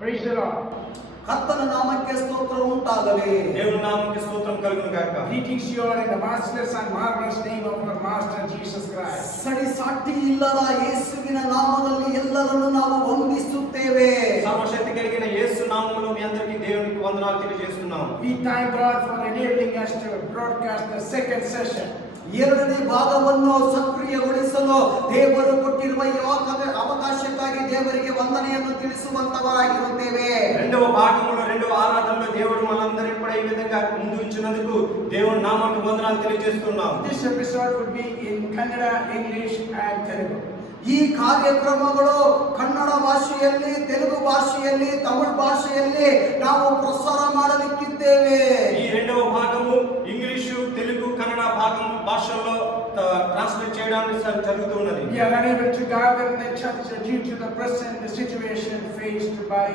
Praise the Lord. ಕರ್ತನ ನಾಮಕ್ಕೆ ಸ್ತೋತ್ರ ಉಂಟಾಗಲಿ. దేవుని నామముకి స్తోత్రం కలుగును గాక. Greetings you all in the matchless and marvelous name of our Master Jesus Christ. ಸಡಿ ಸಾಟಿ ಇಲ್ಲದ ಯೇಸುವಿನ ನಾಮದಲ್ಲಿ ಎಲ್ಲರನ್ನು ನಾವು ವಂದಿಸುತ್ತೇವೆ. సర్వశక్తి కలిగిన యేసు నామములో మీ అందరికీ దేవునికి వందనాలు తెలియజేస్తున్నాం. We thank God for enabling us to broadcast the second session. ಎರಡನೇ ಭಾಗವನ್ನು ಸಕ್ರಿಯಗೊಳಿಸಲು ದೇವರು ಕೊಟ್ಟಿರುವ ಈ ಅವಕಾಶಕ್ಕಾಗಿ ದೇವರಿಗೆ ವಂದನೆಯನ್ನು ತಿಳಿಸುವಂತವರಾಗಿರುತ್ತೇವೆ. రెండవ భాగంలో రెండవ ఆరాధనలో దేవుడు మనందరికీ కూడా ఈ విధంగా ముందు ఉంచినందుకు దేవుని నామానికి వందనాలు తెలియజేస్తున్నాం. This episode would be in Kannada, English and Telugu. ಈ ಕಾರ್ಯಕ್ರಮಗಳು ಕನ್ನಡ ಭಾಷೆಯಲ್ಲಿ, ತೆಲುಗು ಭಾಷೆಯಲ್ಲಿ, ತಮಿಳು ಭಾಷೆಯಲ್ಲಿ ನಾವು ಪ್ರಸಾರ ಮಾಡಲಿಕ್ಕಿದ್ದೇವೆ. ఈ రెండవ భాగము ఇంగ్లీషు, తెలుగు, కన్నడ భాషల్లో ట్రాన్స్లేట్ చేయడానికి జరుగుతున్నది. We are unable to gather in the church due to the present situation faced by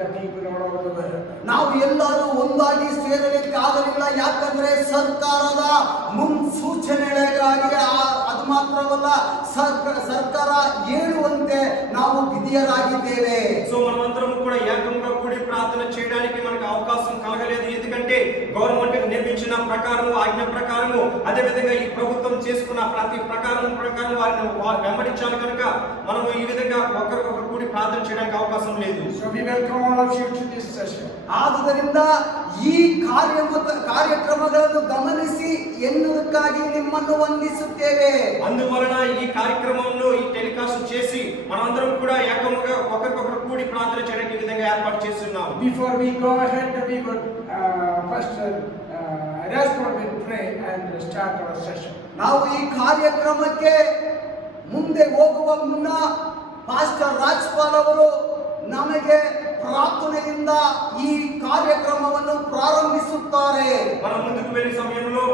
the people all over the world. ನಾವು ಎಲ್ಲರೂ ಒಂದಾಗಿ ಸೇರಲಿಕ್ಕೆ ಆಗಲಿಲ್ಲ. ಯಾಕಂದ್ರೆ ಸರ್ಕಾರದ ಮುನ್ಸೂಚನೆಗಳಿಗಾಗಿ ಅದು ಮಾತ್ರವಲ್ಲ, ಸರ್ಕಾರ ಹೇಳುವಂತೆ ನಾವು ವಿಧಿಯರಾಗಿದ್ದೇವೆ. సో మనమందరం కూడా ఏకంగా కూడి ప్రార్థన చేయడానికి మనకు అవకాశం కలగలేదు. ఎందుకంటే గవర్నమెంట్ నిర్మించిన ప్రకారం, ఆజ్ఞ ప్రకారం, అదే విధంగా ఈ ప్రభుత్వం చేసుకున్న ప్రతి ప్రకారం వారిని వెంబడించాలి కనుక మనము ఈ విధంగా ఒకరికొకరు కూడి ప్రార్థన చేయడానికి అవకాశం లేదు. So we welcome all of you to this session. ಆದುದರಿಂದ ಈ ಕಾರ್ಯಕ್ರಮಗಳನ್ನು ಗಮನಿಸಿ ಎನ್ನುವುದಕ್ಕಾಗಿ ನಿಮ್ಮನ್ನು ವಂದಿಸುತ್ತೇವೆ. అందువలన ఈ కార్యక్రమంలో ఈ టెలికాస్ట్ చేసి మనమందరం కూడా ఏకముగా ఒకరికొకరు కూడి ప్రార్థన చేయడానికి ఈ విధంగా ఏర్పాటు చేస్తున్నాం. Before we go ahead, we would Pastor Rasper will pray and start our session. ನಾವು ಈ ಕಾರ್ಯಕ್ರಮಕ್ಕೆ ಮುಂದೆ ಹೋಗುವ ಮುನ್ನ ಪಾಸ್ಟರ್ ರಾಜ್ಪಾಲ್ ಅವರು ನಮಗೆ ಪ್ರಾರ್ಥನೆಯಿಂದ ಈ ಕಾರ್ಯಕ್ರಮವನ್ನು ಪ್ರಾರಂಭಿಸುತ್ತಾರೆ. మనం ముందుకు వెళ్ళే సమయంలో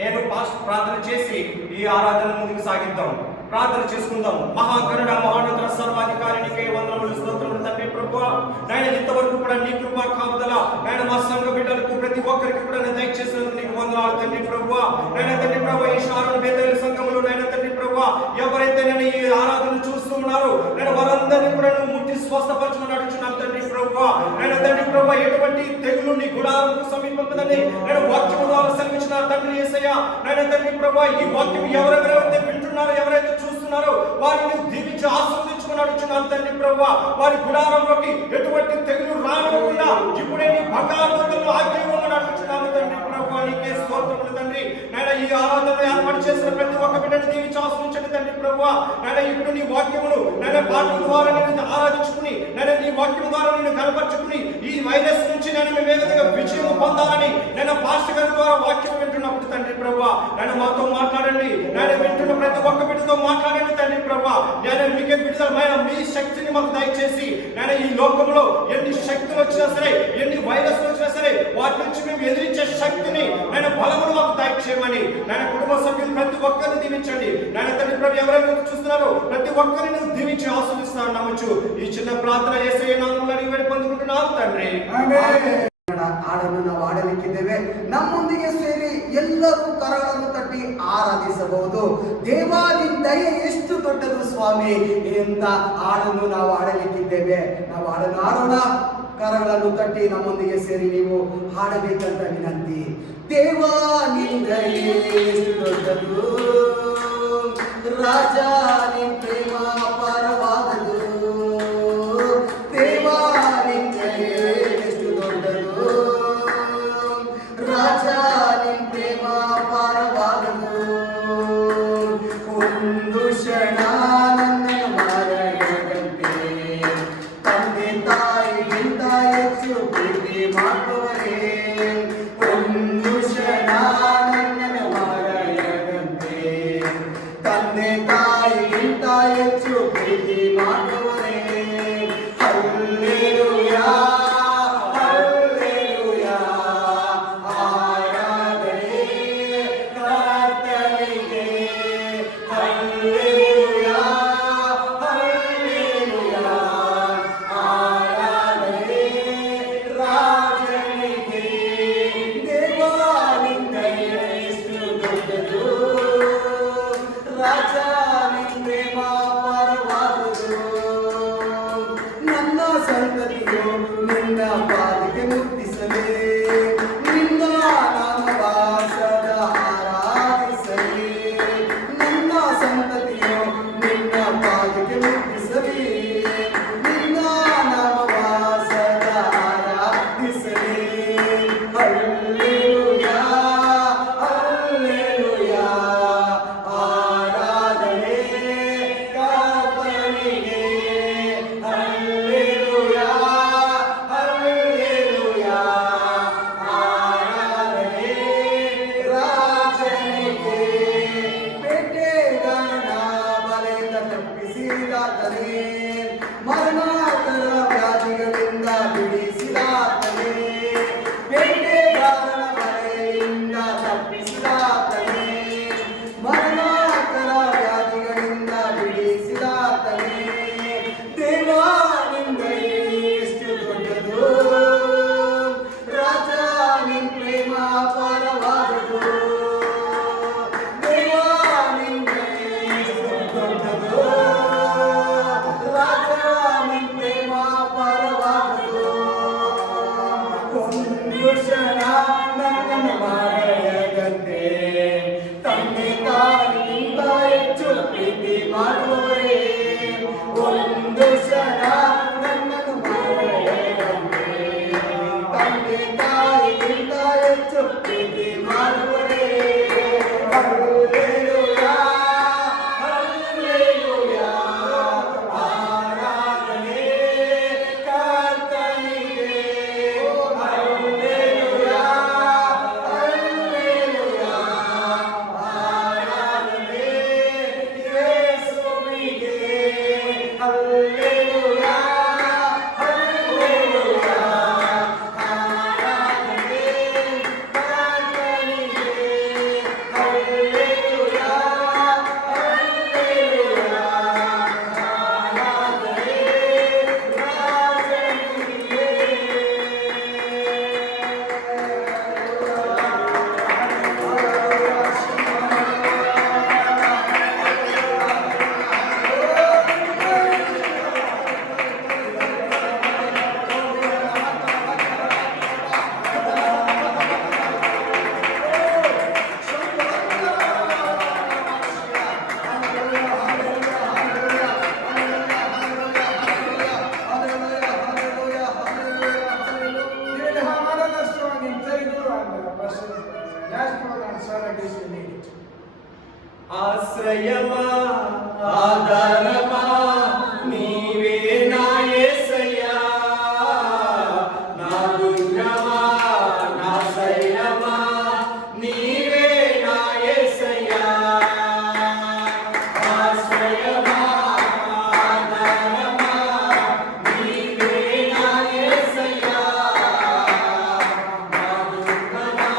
నేను పాస్టర్ ప్రార్థన చేసి ఈ ఆరాధన ముందుకు సాగిద్దాం. ప్రార్థన చేసుకుందాం. మహాగణుడ, మహోన్నత, సర్వాధికారికి వందనములు, స్తోత్రములు తండ్రి ప్రభువా. నాయన ఇంతవరకు కూడా నీ కృప కాపుదల నాయన మా సంఘ బిడ్డలకు ప్రతి ఒక్కరికి కూడా దయచేసినందుకు నీకు వందనాలు తండ్రి ప్రభువా. నాయన తండ్రి ప్రభువా, ఈ షారోన్ బేతేలు సంఘములో నాయన తండ్రి ప్రభువా ఎవరైతే నేను ఈ ఆరాధన చూస్తూ ఉన్నారో నేను వారందరినీ కూడా నువ్వు ముట్టి స్వస్థపరచుకుని నడుచున్నాను తండ్రి ప్రభువా. నాయన తండ్రి ప్రభువా, ఎటువంటి తెగులు నీ గుడారకు సమీపందని నేను వాక్యము ద్వారా సెలవించిన తండ్రి యేసయ్య. నాయన తండ్రి ప్రభువా, ఈ వాక్యం ఎవరెవరైతే వింటున్నారో, ఎవరైతే చూస్తున్నారో వారిని దీవించి ఆశీర్వదించుకుని నడుచున్నాను తండ్రి ప్రభువా. వారి గుడారంలోకి ఎటువంటి తెగులు రానివ్వకుండా ఇప్పుడే నీ బంగారు దూతలను ఆజ్ఞాపించి నడుచున్నాను తండ్రి ప్రభువా. నీకే స్తోత్రములు తండ్రి. నాయన ఈ ఆరాధన ఏర్పాటు చేసిన ప్రతి ఒక్క బిడ్డను దీవించి ఆశీర్వదించండి తండ్రి ప్రభువా. నాయన ఇప్పుడు నీ వాక్యమును నాయన పాటల ద్వారా నేను ఆరాధించుకుని నాయన నీ వాక్యం ద్వారా నేను కనపరుచుకుని ఈ వైరస్ నుంచి నేను మేము ఏ విధంగా విజయం పొందాలని నేను పాస్టర్ గారి ద్వారా వాక్యం వింటున్నప్పుడు తండ్రి ప్రభువా నాయన మాతో మాట్లాడండి. నాయన వింటున్న ప్రతి ఒక్క బిడ్డతో మాట్లాడండి తండ్రి ప్రభువా. నేను మీకే విడుదలమైన మీ శక్తిని మాకు దయచేసి నాయన ఈ లోకంలో ఎన్ని శక్తులు వచ్చినా సరే, ఎన్ని వైరస్లు వచ్చినా సరే వాటి నుంచి మేము ఎదిరించే శక్తిని నాయన బలమును మాకు దయచేయమని నాయన కుటుంబ సభ్యులు ప్రతి ఒక్కరిని దీవించండి. నాయన తండ్రి ప్రభు ఎవరైనా చూస్తున్నారో ప్రతి ఒక్కరిని దీవించి ఆశీర్వదిస్తాను నమ్మచ్చు. ఈ చిన్న ప్రార్థన యేసయ్య నామములో అడిగి వేడి పొందుకుంటున్నాను తండ్రి. ಹಾಡನ್ನು ನಾವು ಆಡಲಿಕ್ಕಿದ್ದೇವೆ. ನಮ್ಮೊಂದಿಗೆ ಸೇರಿ ಎಲ್ಲರೂ ಕರಗಳನ್ನು ತಟ್ಟಿ ಆರಾಧಿಸಬಹುದು. ದೇವಾದಿ ದಯೆ ಎಷ್ಟು ದೊಡ್ಡದು ಸ್ವಾಮಿ ಎಂತ ಹಾಡನ್ನು ನಾವು ಆಡಲಿಕ್ಕಿದ್ದೇವೆ. ನಾವು ಹಾಡನ್ನು ಆಡೋಣ. ಕರಗಳನ್ನು ತಟ್ಟಿ ನಮ್ಮೊಂದಿಗೆ ಸೇರಿ ನೀವು ಹಾಡಬೇಕಂತ ವಿನಂತಿ. ದೇವಾದಿ ದಯೆ ಎಷ್ಟು ದೊಡ್ಡದು, ರಾಜ ನಿನ್ನ ಪ್ರೇಮ ಅಪಾರವಾದದು. ದೇವಾದಿ ದಯೆ ಎಷ್ಟು ದೊಡ್ಡದು, ರಾಜ ನಿನ್ನ ಪ್ರೇಮ ಅಪಾರವಾದದು. ಒಂದು ಕ್ಷಣ ನನ್ನ ಮರಣದಂತೆ ತಂದೆ ತಾಯಿಗಿಂತ ಹೆಚ್ಚು ಪ್ರೀತಿ ಮಾಡುವರೇ. ಒಂದು ಕ್ಷಣ ನನ್ನ ಮರಣದಂತೆ ತಂದೆ ತಾಯಿಗಿಂತ ಹೆಚ್ಚು ಪ್ರೀತಿ ಮಾಡುವರೇ. ಹಲ್ಲೆಲೂಯಾ, ಹಲ್ಲೆಲೂಯಾ, ಆರಾಧನೆ ಕರ್ತನಿಗೆ. ಹಲ್ಲೆಲೂಯಾ, ಹಲ್ಲೆಲೂಯಾ, ಆರಾಧನೆ ರಾಜನಿಗೆ. ದೇವಾನಿಂದ ಎಷ್ಟು ದೊಡ್ಡದು, ರಾಜ ನಿನ್ನ ಪ್ರೇಮ ಪರವಾದುದು. ನನ್ನ ಸಂತತಿ ಹೆಚ್ಚು ಪ್ರೀತಿ ಮಾಡುವವರೇ, ಒಂದು ಕ್ಷಣ ನನ್ನನ್ನು ಮರೆಯದಂತೆ. ತಂದೆ ತಾಯಿಗಿಂತ ಹೆಚ್ಚು ಪ್ರೀತಿ ಮಾಡುವವರೇ, ಹಲ್ಲೆಲೂಯಾ, ಹಲ್ಲೆಲೂಯಾ, ಆರಾಧನೆ ಕರ್ತನಿಗೆ. ಹಲ್ಲೆಲೂಯಾ, ಹಲ್ಲೆಲೂಯಾ, ಆರಾಧನೆ ಯೇಸುವಿಗೆ. ಹಲ್ಲೆಲೂಯಾ, ಹಲ್ಲೆಲೂಯಾ, ಆರಾಧನೆ ಕರ್ತನಿಗೆ. ಹಲ್ಲೆಲೂಯಾ, ಹಲ್ಲೆಲೂಯಾ, ಆರಾಧನೆ We will have another song in Telugu and Pastor Jasper and Sarah is the lead. ఆశ్రయమా ఆధారమా నీవే నా యేసయ్యా, నా దుర్గమా నా శైలమా నీవే నా యేసయ్యా. ఆశ్రయమా ఆధారమా నీవే నా యేసయ్యా, నా దుర్గమా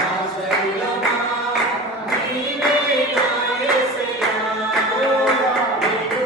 నా శైలమా నీవే నా యేసయ్యా. నీవు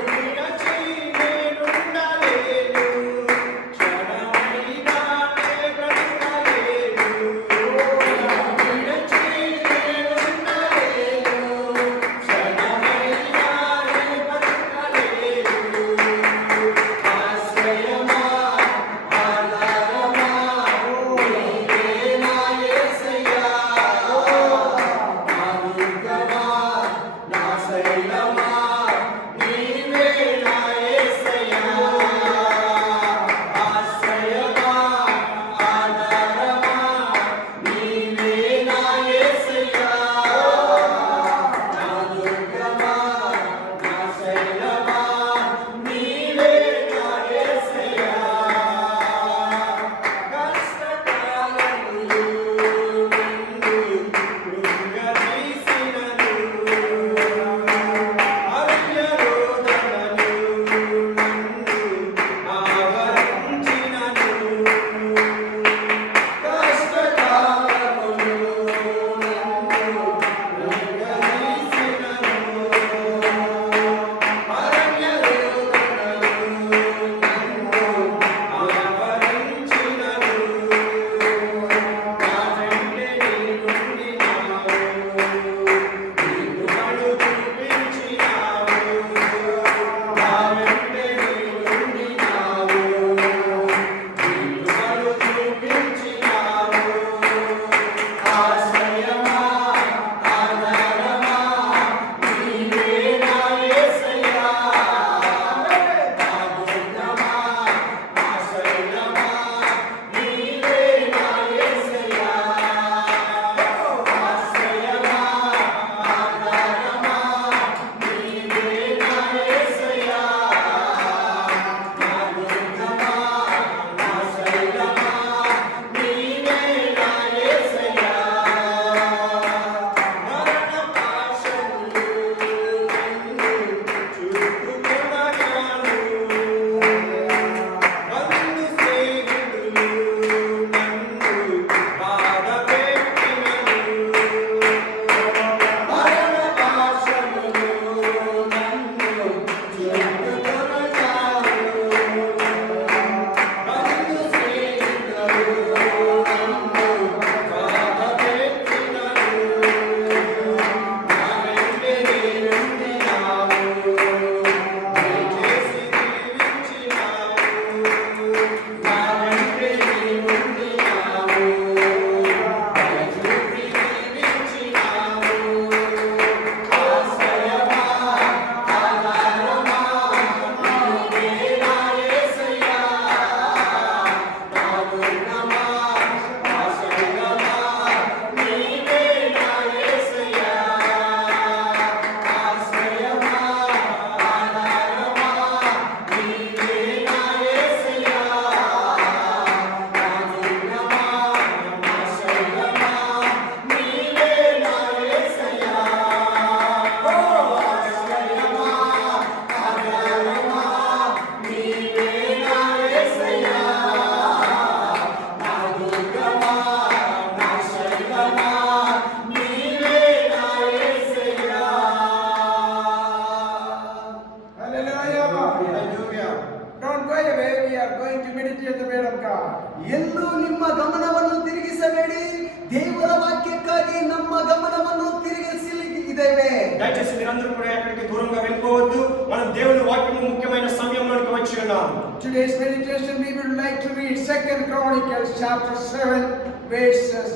today's meditation, we would like to read 2 Chronicles chapter 7, verses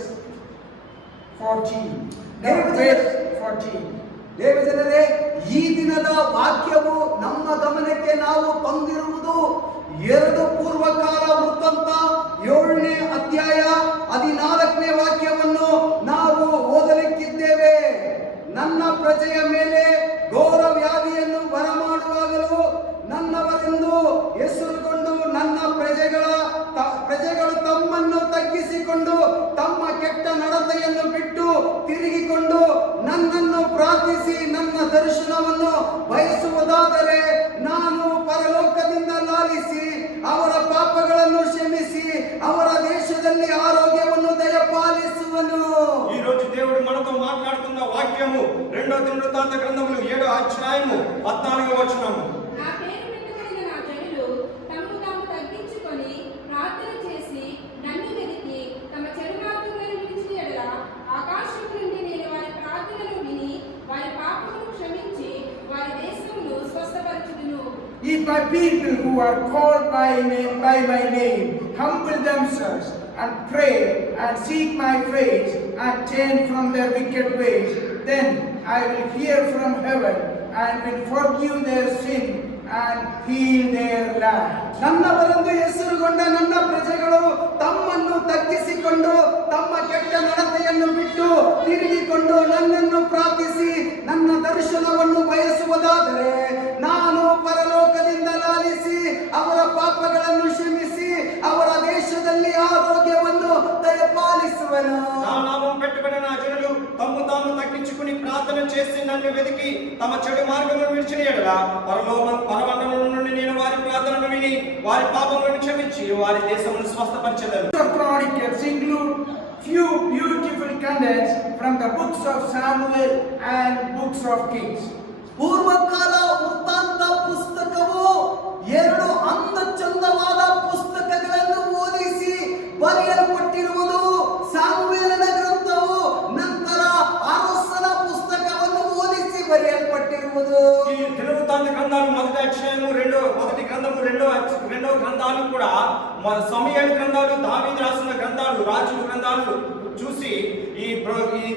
14. No, verse 14. ದೇವಜನರೇ, ಈ ದಿನದ ವಾಕ್ಯವು ನಮ್ಮ ಗಮನಕ್ಕೆ ನಾವು ತಂದಿರುವುದು 2 ಪೂರ್ವಕಾಲ ವೃತ್ತಾಂತ 7ನೇ ಅಧ್ಯಾಯ 14ನೇ ವಾಕ್ಯವನ್ನು ನಾವು ಓದಲಿಕ್ಕಿದ್ದೇವೆ. ನನ್ನ ಪ್ರಜೆಯ ಮೇಲೆ ಘೋರ ವ್ಯಾಧಿಯನ್ನು ಬರಮಾಡುವಾಗಲೂ ನನ್ನವರೆಂದು ಹೆಸರುಗೊಂಡು ನನ್ನ ಪ್ರಜೆಗಳು ತಮ್ಮನ್ನು ತಗ್ಗಿಸಿಕೊಂಡು ತಮ್ಮ ಕೆಟ್ಟ ನಡತೆಯನ್ನು ಬಿಟ್ಟು ತಿರುಗಿಕೊಂಡು ನನ್ನನ್ನು ಪ್ರಾರ್ಥಿಸಿ ನನ್ನ ದರ್ಶನವನ್ನು ಬಯಸುವುದಾದರೆ ನಾನು ಪರಲೋಕದಿಂದ ಲಾಲಿಸಿ ಅವರ ಪಾಪಗಳನ್ನು ಕ್ಷಮಿಸಿ ಅವರ ದೇಶದಲ್ಲಿ ಆರೋಗ್ಯವನ್ನು ದಯಪಾಲಿಸುವನು. ఈ రోజు దేవుడు మనతో మాట్లాడుతున్న వాక్యము 2వ దినవృత్తాంత గ్రంథములు 7వ అధ్యాయము 14వ వచనము. నా పేరు పెట్టుకున్న నా జనులు తమను తాము తగ్గించుకొని ప్రార్థన చేసి నన్ను వెతికి తమ చెడు మార్గములను విడిచిన యెడల ఆకాశము నుండి నేను వారి ప్రార్థనను విని వారి పాపములను క్షమించి వారి దేశమును స్వస్థపరచుదును. If my people who are called by my name humble themselves and pray and seek my face and turn from their wicked ways, then I will hear from heaven and will forgive their sin and heal their land. ನನ್ನವರೆಂದು ಹೆಸರುಗೊಂಡ ನನ್ನ ಪ್ರಜೆಗಳು ತಮ್ಮನ್ನು ತಗ್ಗಿಸಿಕೊಂಡು ತಮ್ಮ ಕೆಟ್ಟ ನಡತೆಯನ್ನು ಬಿಟ್ಟು ತಿರುಗಿಕೊಂಡು ನನ್ನನ್ನು ಪ್ರಾರ್ಥಿಸಿ ನನ್ನ ದರ್ಶನವನ್ನು ಬಯಸುವುದಾದರೆ ನಾನು ಪರಲೋಕದಿಂದ ಲಾಲಿಸಿ ಅವರ ಪಾಪಗಳನ್ನು ಕ್ಷಮಿಸಿ ಅವರ ದೇಶದಲ್ಲಿ ಆರೋಗ್ಯವನ್ನು ದಯಪಾಲಿಸುವನು. నా నామం పెట్టుబడిన నా జనులు తమ్ము తాము తగ్గించుకుని ప్రార్థన చేసి నన్ను వెతికి తమ చెడు మార్గములను విడిచిన యెడల పరమండలం నుండి నేను వారి ప్రార్థనను విని వారి పాపములను క్షమించి వారి దేశమును స్వస్థపరచెదను. The Chronicles include few beautiful contents from the books of Samuel and books of Kings. ಪೂರ್ವಕಾಲ ವೃತ್ತಾಂತ ಪುಸ್ತಕವು 2 ಅಂದ ಚಂದವಾದ ಪುಸ್ತಕಗಳನ್ನು ಓದಿಸಿ ಬರೆಯಲ್ಪಟ್ಟಿರುವುದು. ಸಾಮುವೇಲನ ಗ್ರಂಥವು ನಂತರ ಅರಸನ ಪುಸ್ತಕವನ್ನು ಓದಿಸಿ ಬರೆಯಲ್ಪಟ್ಟಿರುವುದು. ఈ దినవృత్తాంత గ్రంథాలు మొదటి అధ్యాయము మొదటి గ్రంథము రెండవ గ్రంథాలు కూడా సమూయేలు గ్రంథాలు దావీదు రాసిన గ్రంథాలు రాజుల గ్రంథాలు చూసి ఈ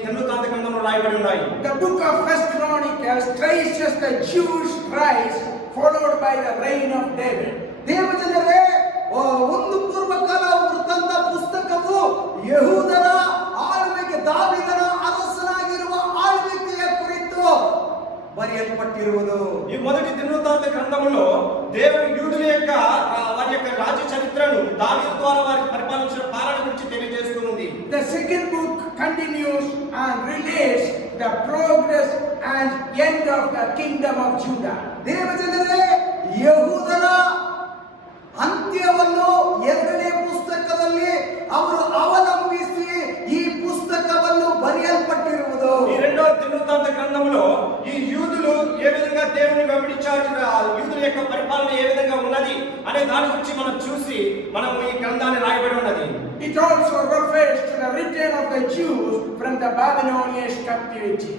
దినవృత్తాంత గ్రంథంలో రాయబడి ఉన్నాయి. The book of 1 Chronicles traces the Jewish rise followed by the reign of David. ದೇವಜನರೇ, ಒಂದು ಪೂರ್ವಕಾಲ ವೃತ್ತಾಂತ ಪುಸ್ತಕವು ಯೆಹೂದರ ಆಳ್ವಿಕೆ ದಾವೀದನ ಅರಸನಾಗಿರುವ ಆಳ್ವಿಕೆಯ ಕುರಿತು ಬರೆಯಲ್ಪಟ್ಟಿರುವುದು. ఈ మొదటి దినవృత్తాంత గ్రంథములో దేవుడు యూదుల యొక్క వారి యొక్క రాజ్య చరిత్రను దావీదు ద్వారా వారికి పరిపాలించిన పాలన గురించి తెలియజేస్తుంది. The second book continues and relates the progress and end of the kingdom of Judah. ದೇವಜನರೇ, ಯೆಹೂದರ ಅಂತ್ಯವನ್ನು 2ನೇ ಪುಸ್ತಕದಲ್ಲಿ ಅವರು ಅವಲಂಬಿಸಿ ಈ ಪುಸ್ತಕವನ್ನು ಬರೆಯಲ್ಪಟ್ಟಿರುವುದು. ఈ రెండవ దినవృత్తాంత గ్రంథములో ఈ యూదులు ఏ విధంగా దేవుని వెంబడించారు, యూదుల యొక్క పరిపాలన ఏ విధంగా ఉన్నది అనే దాని గురించి మనం చూసి మనం ఈ గ్రంథాన్ని రాయబడి ఉన్నది. It also refers to the return of the Jews from the Babylonian captivity.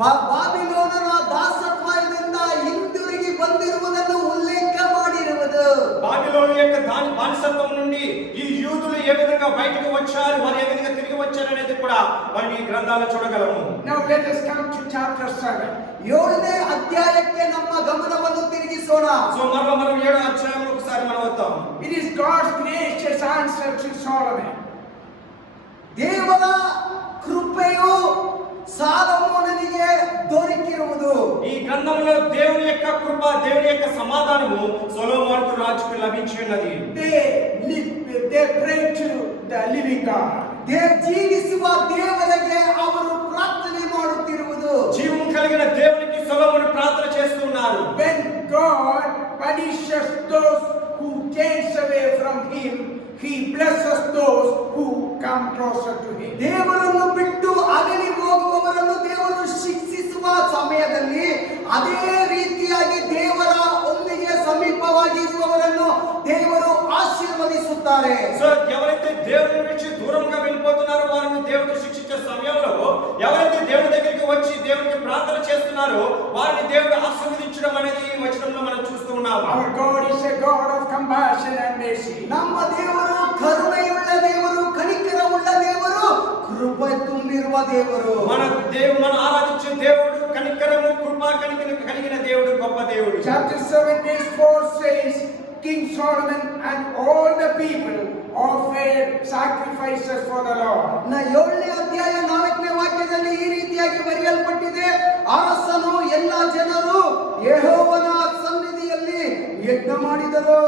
ಬಾಬಿಲೋನನ ದಾಸತ್ವದಿಂದ ಹಿಂದಿರುಗಿ ಬಂದಿರುವುದನ್ನು ಉಲ್ಲೇಖ ಮಾಡಿರುವುದು. బాబిలోను యొక్క బానిసత్వం నుండి ఈ యూదులు ఏ విధంగా బయటకు వచ్చారు, వారు ఏ విధంగా తిరిగి వచ్చారు అనేది కూడా మనం ఈ గ్రంథాల్లో చూడగలము. Now let us come to chapter 7. 7ನೇ అధ్యాయಕ್ಕೆ ನಮ್ಮ గమనವನ್ನು తిరిగిಸೋಣ. సో మనం 7వ అధ్యాయంలో ఒకసారి మనం వద్దాం. It is God's gracious answer to Solomon. ದೇವರ ಕೃಪೆಯು ಸಾಲೊಮೋನನಿಗೆ ದೊರಕಿರುವುದು. ఈ గ్రంథంలో దేవుని యొక్క కృప, దేవుని యొక్క సమాధానము సొలొమోను రాజుకు లభించి ఉన్నది. They pray to the living God. ಜೀವಿಸುವ ದೇವರಿಗೆ ಅವರು ಪ್ರಾರ್ಥನೆ ಮಾಡುತ್ತಿರುವುದು. జీవం కలిగిన దేవునికి సొలొమోను ప్రార్థన చేస్తున్నారు. When God punishes those who turns away from him, he blesses those who come closer to him. ದೇವರನ್ನು ಬಿಟ್ಟು ಅಗಲಿ ಹೋಗುವವರನ್ನು ದೇವರು ಶಿಕ್ಷಿಸುವ ಸಮಯದಲ್ಲಿ ಅದೇ ರೀತಿಯಾಗಿ ದೇವರ ಒಂದಿಗೆ ಸಮೀಪವಾಗಿರುವವರನ್ನು ದೇವರು ಆಶೀರ್ವದಿಸುತ್ತಾರೆ. సో ఎవరైతే దేవుని నుంచి దూరంగా వెళ్ళిపోతున్నారో వారిని దేవుడు శిక్షించే సమయంలో ఎవరైతే దేవుని దగ్గరికి వచ్చి దేవునికి ప్రార్థన చేస్తున్నారో వారిని దేవుడు ఆశీర్వదించడం అనేది ఈ వచనంలో మనం చూస్తూ ఉన్నాము. Our God is a God of compassion and mercy. ನಮ್ಮ ದೇವರು ಕರುಣೆಯುಳ್ಳ ದೇವರು, ಕನಿಕರವುಳ್ಳ ದೇವರು, ಕೃಪೆ ತುಂಬಿರುವ ದೇವರು. మన ఆరాధించే దేవుడు కనికరము, కృప కలిగిన దేవుడు, గొప్ప దేవుడు. Chapter 7 verse 4 says, King Solomon and all the people offered sacrifices for the Lord. 7ನೇ ಅಧ್ಯಾಯ 4ನೇ ವಾಕ್ಯದಲ್ಲಿ ಈ ರೀತಿಯಾಗಿ ಬರೆಯಲ್ಪಟ್ಟಿದೆ, ಅರಸನು ಎಲ್ಲ ಜನರು ಯೆಹೋವನ ಸನ್ನಿಧಿಯಲ್ಲಿ ಯಜ್ಞ ಮಾಡಿದರು.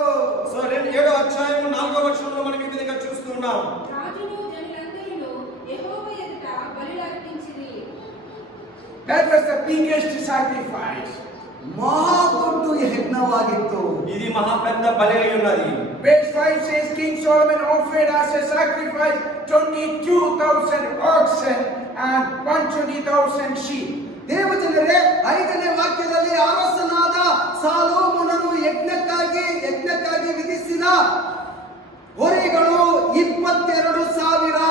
సో 7వ అధ్యాయం 4వ వచనంలో మనం ఈ విధంగా చూస్తున్నాం. రాజును జనులందరూ యెహోవా ఎదుట బలులు అర్పించిరి. That was the biggest sacrifice. ಮಹಾ ದೊಡ್ಡ ಯಜ್ಞವಾಗಿತ್ತು. ఇది మహా పెద్ద బలి అయి ఉన్నది. Verse 5 says, King Solomon offered as a sacrifice 22,000 oxen and 120,000 sheep. ದೇವಜನರೇ, 5ನೇ ವಾಕ್ಯದಲ್ಲಿ ಅರಸನಾದ ಸಾಲೋಮೋನನು ಯಜ್ಞಕ್ಕಾಗಿ ವಿಧಿಸಿದ ಹೊರೆಗಳು 22,000,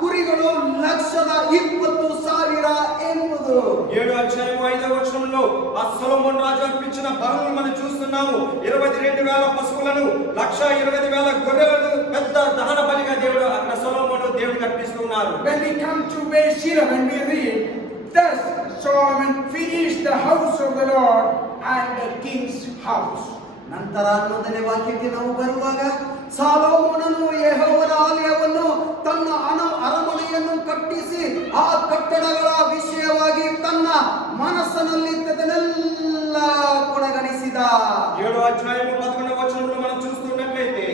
ಕುರಿಗಳು 1,20,000 ಎನ್ನುವುದು. 7వ అధ్యాయం 5వ వచనంలో ఆ సొలొమోను రాజు అర్పించిన బలులను మనం చూస్తున్నాము. 22,000 పశువులను, 1,20,000 గొర్రెలను పెద్ద దహన బలిగా దేవుడు అక్కడ సొలొమోను దేవుడికి అర్పిస్తున్నారు. When we come to verse 11, we read, Thus Solomon finished the house of the Lord and the king's house. ನಂತರ 11ನೇ ವಾಕ್ಯಕ್ಕೆ ನಾವು ಬರುವಾಗ, ಸಾಲೋಮೋನನು ಯೆಹೋವನ ಆಲಯವನ್ನು, ತನ್ನ ಅರಮನೆಯನ್ನು ಕಟ್ಟಿಸಿ ಆ ಕಟ್ಟಡಗಳ ವಿಷಯವಾಗಿ ತನ್ನ ಮನಸ್ಸಿನಲ್ಲಿದ್ದದನ್ನೆಲ್ಲ ಕೊಡಗಣಿಸಿದ. 7వ అధ్యాయం 11వ వచనంలో మనం చూస్తున్నట్లయితే,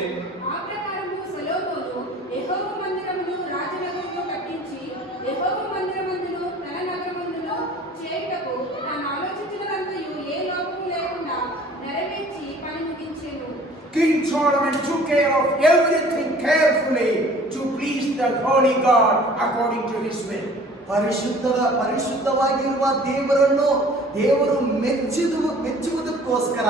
ఆ ప్రకారము సొలొమోను యెహోవా మందిరమును రాజనగరంలో కట్టించి, యెహోవా మందిరమందును తన నగరమందును చేయుటకు తాను ఆలోచించినదంతయు ఏ లోపము లేకుండా నెరవేర్చి పని ముగించెను. King Solomon took care of everything carefully to please the holy God according to his will. ಪರಿಶುದ್ಧವಾಗಿರುವ ದೇವರು ಮೆಚ್ಚುವುದಕ್ಕೋಸ್ಕರ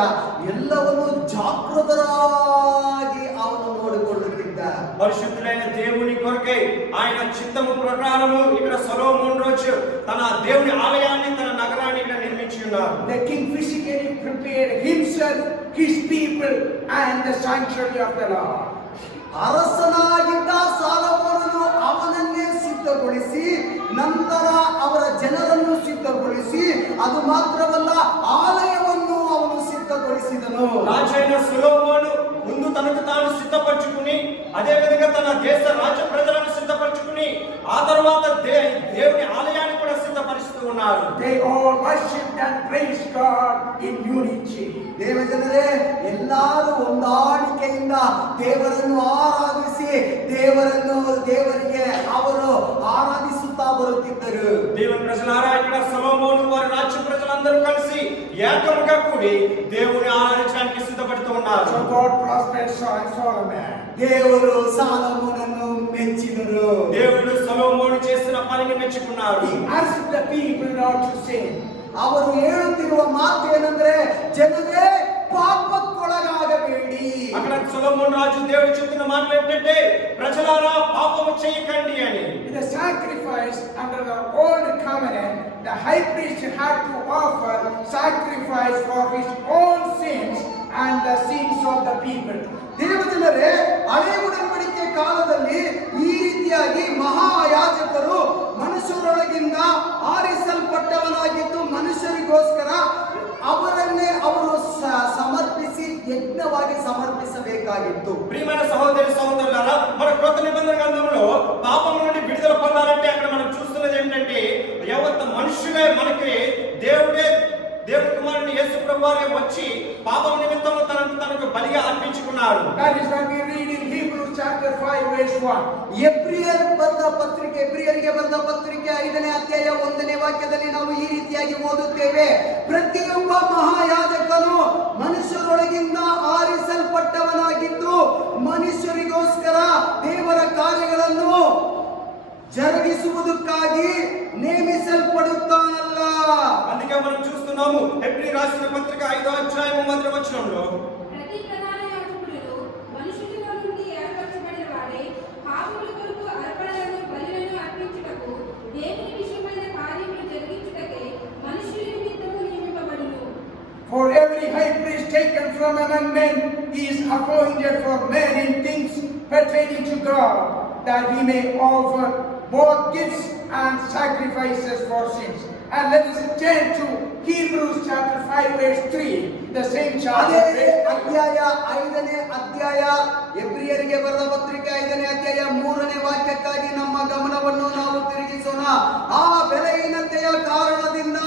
ಎಲ್ಲವನ್ನು ಜಾಗೃತರಾಗಿ ಅವನು ನೋಡಿಕೊಳ್ಳುತ್ತಿದ್ದ. పరిశుద్ధులైన దేవుని కొరకై ఆయన చిత్తము ప్రకారము ఇక్కడ సొలొమోను రాజు తన దేవుని ఆలయాన్ని, తన నగరాన్ని ఇక్కడ నిర్మించి ఉన్నారు. The king physically prepared himself, his people and the sanctuary of the Lord. ಅರಸನಾಗಿದ್ದ ಸಾಲೋಮೋನನು ಅವನನ್ನೇ ಸಿದ್ಧಗೊಳಿಸಿ, ನಂತರ ಅವರ ಜನರನ್ನು ಸಿದ್ಧಗೊಳಿಸಿ, ಅದು ಮಾತ್ರವಲ್ಲ ಆಲಯವನ್ನು ಅವನು ಸಿದ್ಧಗೊಳಿಸಿದನು. రాజైన సొలొమోను ముందు తనకు తాను సిద్ధపరచుకుని, అదే విధంగా తన దేశ రాజ్య ప్రజలను సిద్ధపరచుకుని, ఆ తర్వాత దేవుని ఆలయాన్ని కూడా సిద్ధపరుస్తూ ఉన్నారు. They all worshipped and praised God in unity. ದೇವಜನರೇ, ಎಲ್ಲರೂ ಹೊಂದಾಣಿಕೆಯಿಂದ ದೇವರನ್ನು ಆರಾಧಿಸಿ ದೇವರಿಗೆ ಅವರು ಆರಾಧಿಸುತ್ತಾ ಬರುತ್ತಿದ್ದರು. దేవుని ప్రజలారా, ఇక్కడ సొలొమోను వారి రాజ్య ప్రజలందరూ కలిసి ఏకముగా కూడి దేవుని ఆరాధించడానికి సిద్ధపడుతూ ఉన్నారు. So God prospered Solomon. ದೇವರು ಸಾಲೋಮೋನನ್ನು ಮೆಚ್ಚಿದರು. దేవుడు సొలొమోను చేసిన పనిని మెచ్చుకున్నారు. He asked the people not to sin. ಅವರು ಹೇಳುತ್ತಿರುವ ಮಾತು ಏನಂದ್ರೆ, ಜನರೇ ಪಾಪಕ್ಕೊಳಗಾಗಬೇಡಿ. అక్కడ సొలొమోను రాజు దేవుడు చెప్తున్న మాటలు ఏంటంటే, ప్రజలారా పాపము చేయకండి అని. In the sacrifice under the old covenant, the high priest had to offer sacrifice for his own sins and the sins of the people. ದೇವಜನರೇ, ಹಳೆ ಉಡಂಬಡಿಕೆ ಕಾಲದಲ್ಲಿ ಈ ರೀತಿಯಾಗಿ ಮಹಾಯಾಜಕರು ಮನುಷ್ಯರೊಳಗಿಂದ ಆರಿಸಲ್ಪಟ್ಟವನಾಗಿದ್ದು ಮನುಷ್ಯರಿಗೋಸ್ಕರ ಅವರನ್ನೇ ಅವರು ಸಮರ್ಪಿಸಿ ಯಜ್ಞವಾಗಿ ಸಮರ್ಪಿಸಬೇಕಾಗಿತ್ತು. ప్రియమైన సహోదరి సహోదరులారా, మన కొత్త నిబంధన గ్రంథంలో పాపం నుండి విడుదల పొందాలంటే అక్కడ మనం చూస్తున్నది ఏంటంటే, యావత్ మనుషులే మనకి దేవుడి కుమారుని యేసు ప్రభువారే వచ్చి పాపం నిమిత్తము తనకు బలిగా అర్పించుకున్నాడు. That is when we read in Hebrews chapter 5 verse 1. ಎಬ್ರಿಯರಿಗೆ ಬರೆದ ಪತ್ರಿಕೆ 5ನೇ ಅಧ್ಯಾಯ 1ನೇ ವಾಕ್ಯದಲ್ಲಿ ನಾವು ಈ ರೀತಿಯಾಗಿ ಓದುತ್ತೇವೆ, ಪ್ರತಿಯೊಬ್ಬ ಮಹಾಯಾಜಕನು ಮನುಷ್ಯರೊಳಗಿಂದ ಆರಿಸಲ್ಪಟ್ಟವನಾಗಿದ್ದು ಮನುಷ್ಯರಿಗೋಸ್ಕರ ದೇವರ ಕಾರ್ಯಗಳನ್ನು ಜರುಗಿಸುವುದಕ್ಕಾಗಿ ನೇಮಿಸಲ್ಪಡುತ್ತಾನಲ್ಲ. అందుకే మనం చూస్తున్నాము హెబ్రీ రాసిన పత్రిక 5వ అధ్యాయం 1వ వచనంలో, ప్రతి ప్రధాన యాజకుడును మనుషులలో నుండి ఏర్పరచబడిన వాడే పాపముల కొరకు అర్పణలను బలులను అర్పించుటకు దేవుని విషయమైన కార్యములు జరిగించుటకే మనుషుల నిమిత్తము నియమింపబడును. For every high priest taken from among men, he is appointed for men in things pertaining to God, that he may offer both gifts and sacrifices for sins. And let us turn to Hebrews chapter 5 verse 3, the same chapter. ಅದೇ ಅಧ್ಯಾಯ 5ನೇ ಅಧ್ಯಾಯ ಎಬ್ರಿಯರಿಗೆ ಬರೆದ ಪತ್ರಿಕೆ 5ನೇ ಅಧ್ಯಾಯ 3ನೇ ವಾಕ್ಯಕ್ಕಾಗಿ ನಮ್ಮ ಗಮನವನ್ನು ನಾವು ತಿರುಗಿಸೋಣ. ಆ ಬೆಲೆಹೀನತೆಯ ಕಾರಣದಿಂದ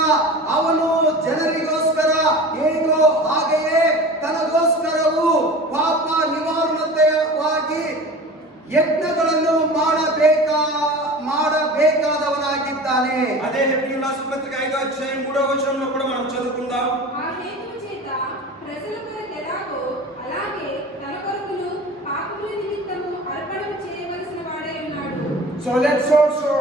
ಅವನು ಜನರಿಗೋಸ್ಕರ ಹೇಗೋ ಹಾಗೆಯೇ ತನಗೋಸ್ಕರವೂ ಪಾಪ ನಿವಾರಣತೆಯಾಗಿ ಯಜ್ಞಗಳನ್ನು ಮಾಡಬೇಕಾದವನಾಗಿದ್ದಾನೆ. అదే హెబ్రీయుల పత్రిక 5వ అధ్యాయం 3వ వచనంలో కూడా మనం చదువుకుందాం. ఆ హేతువు చేత ప్రజల కొరకు ఎలాగో అలాగే తన కొరకును పాపముల నిమిత్తము అర్పణము చేయవలసిన వాడై ఉన్నాడు. So let's also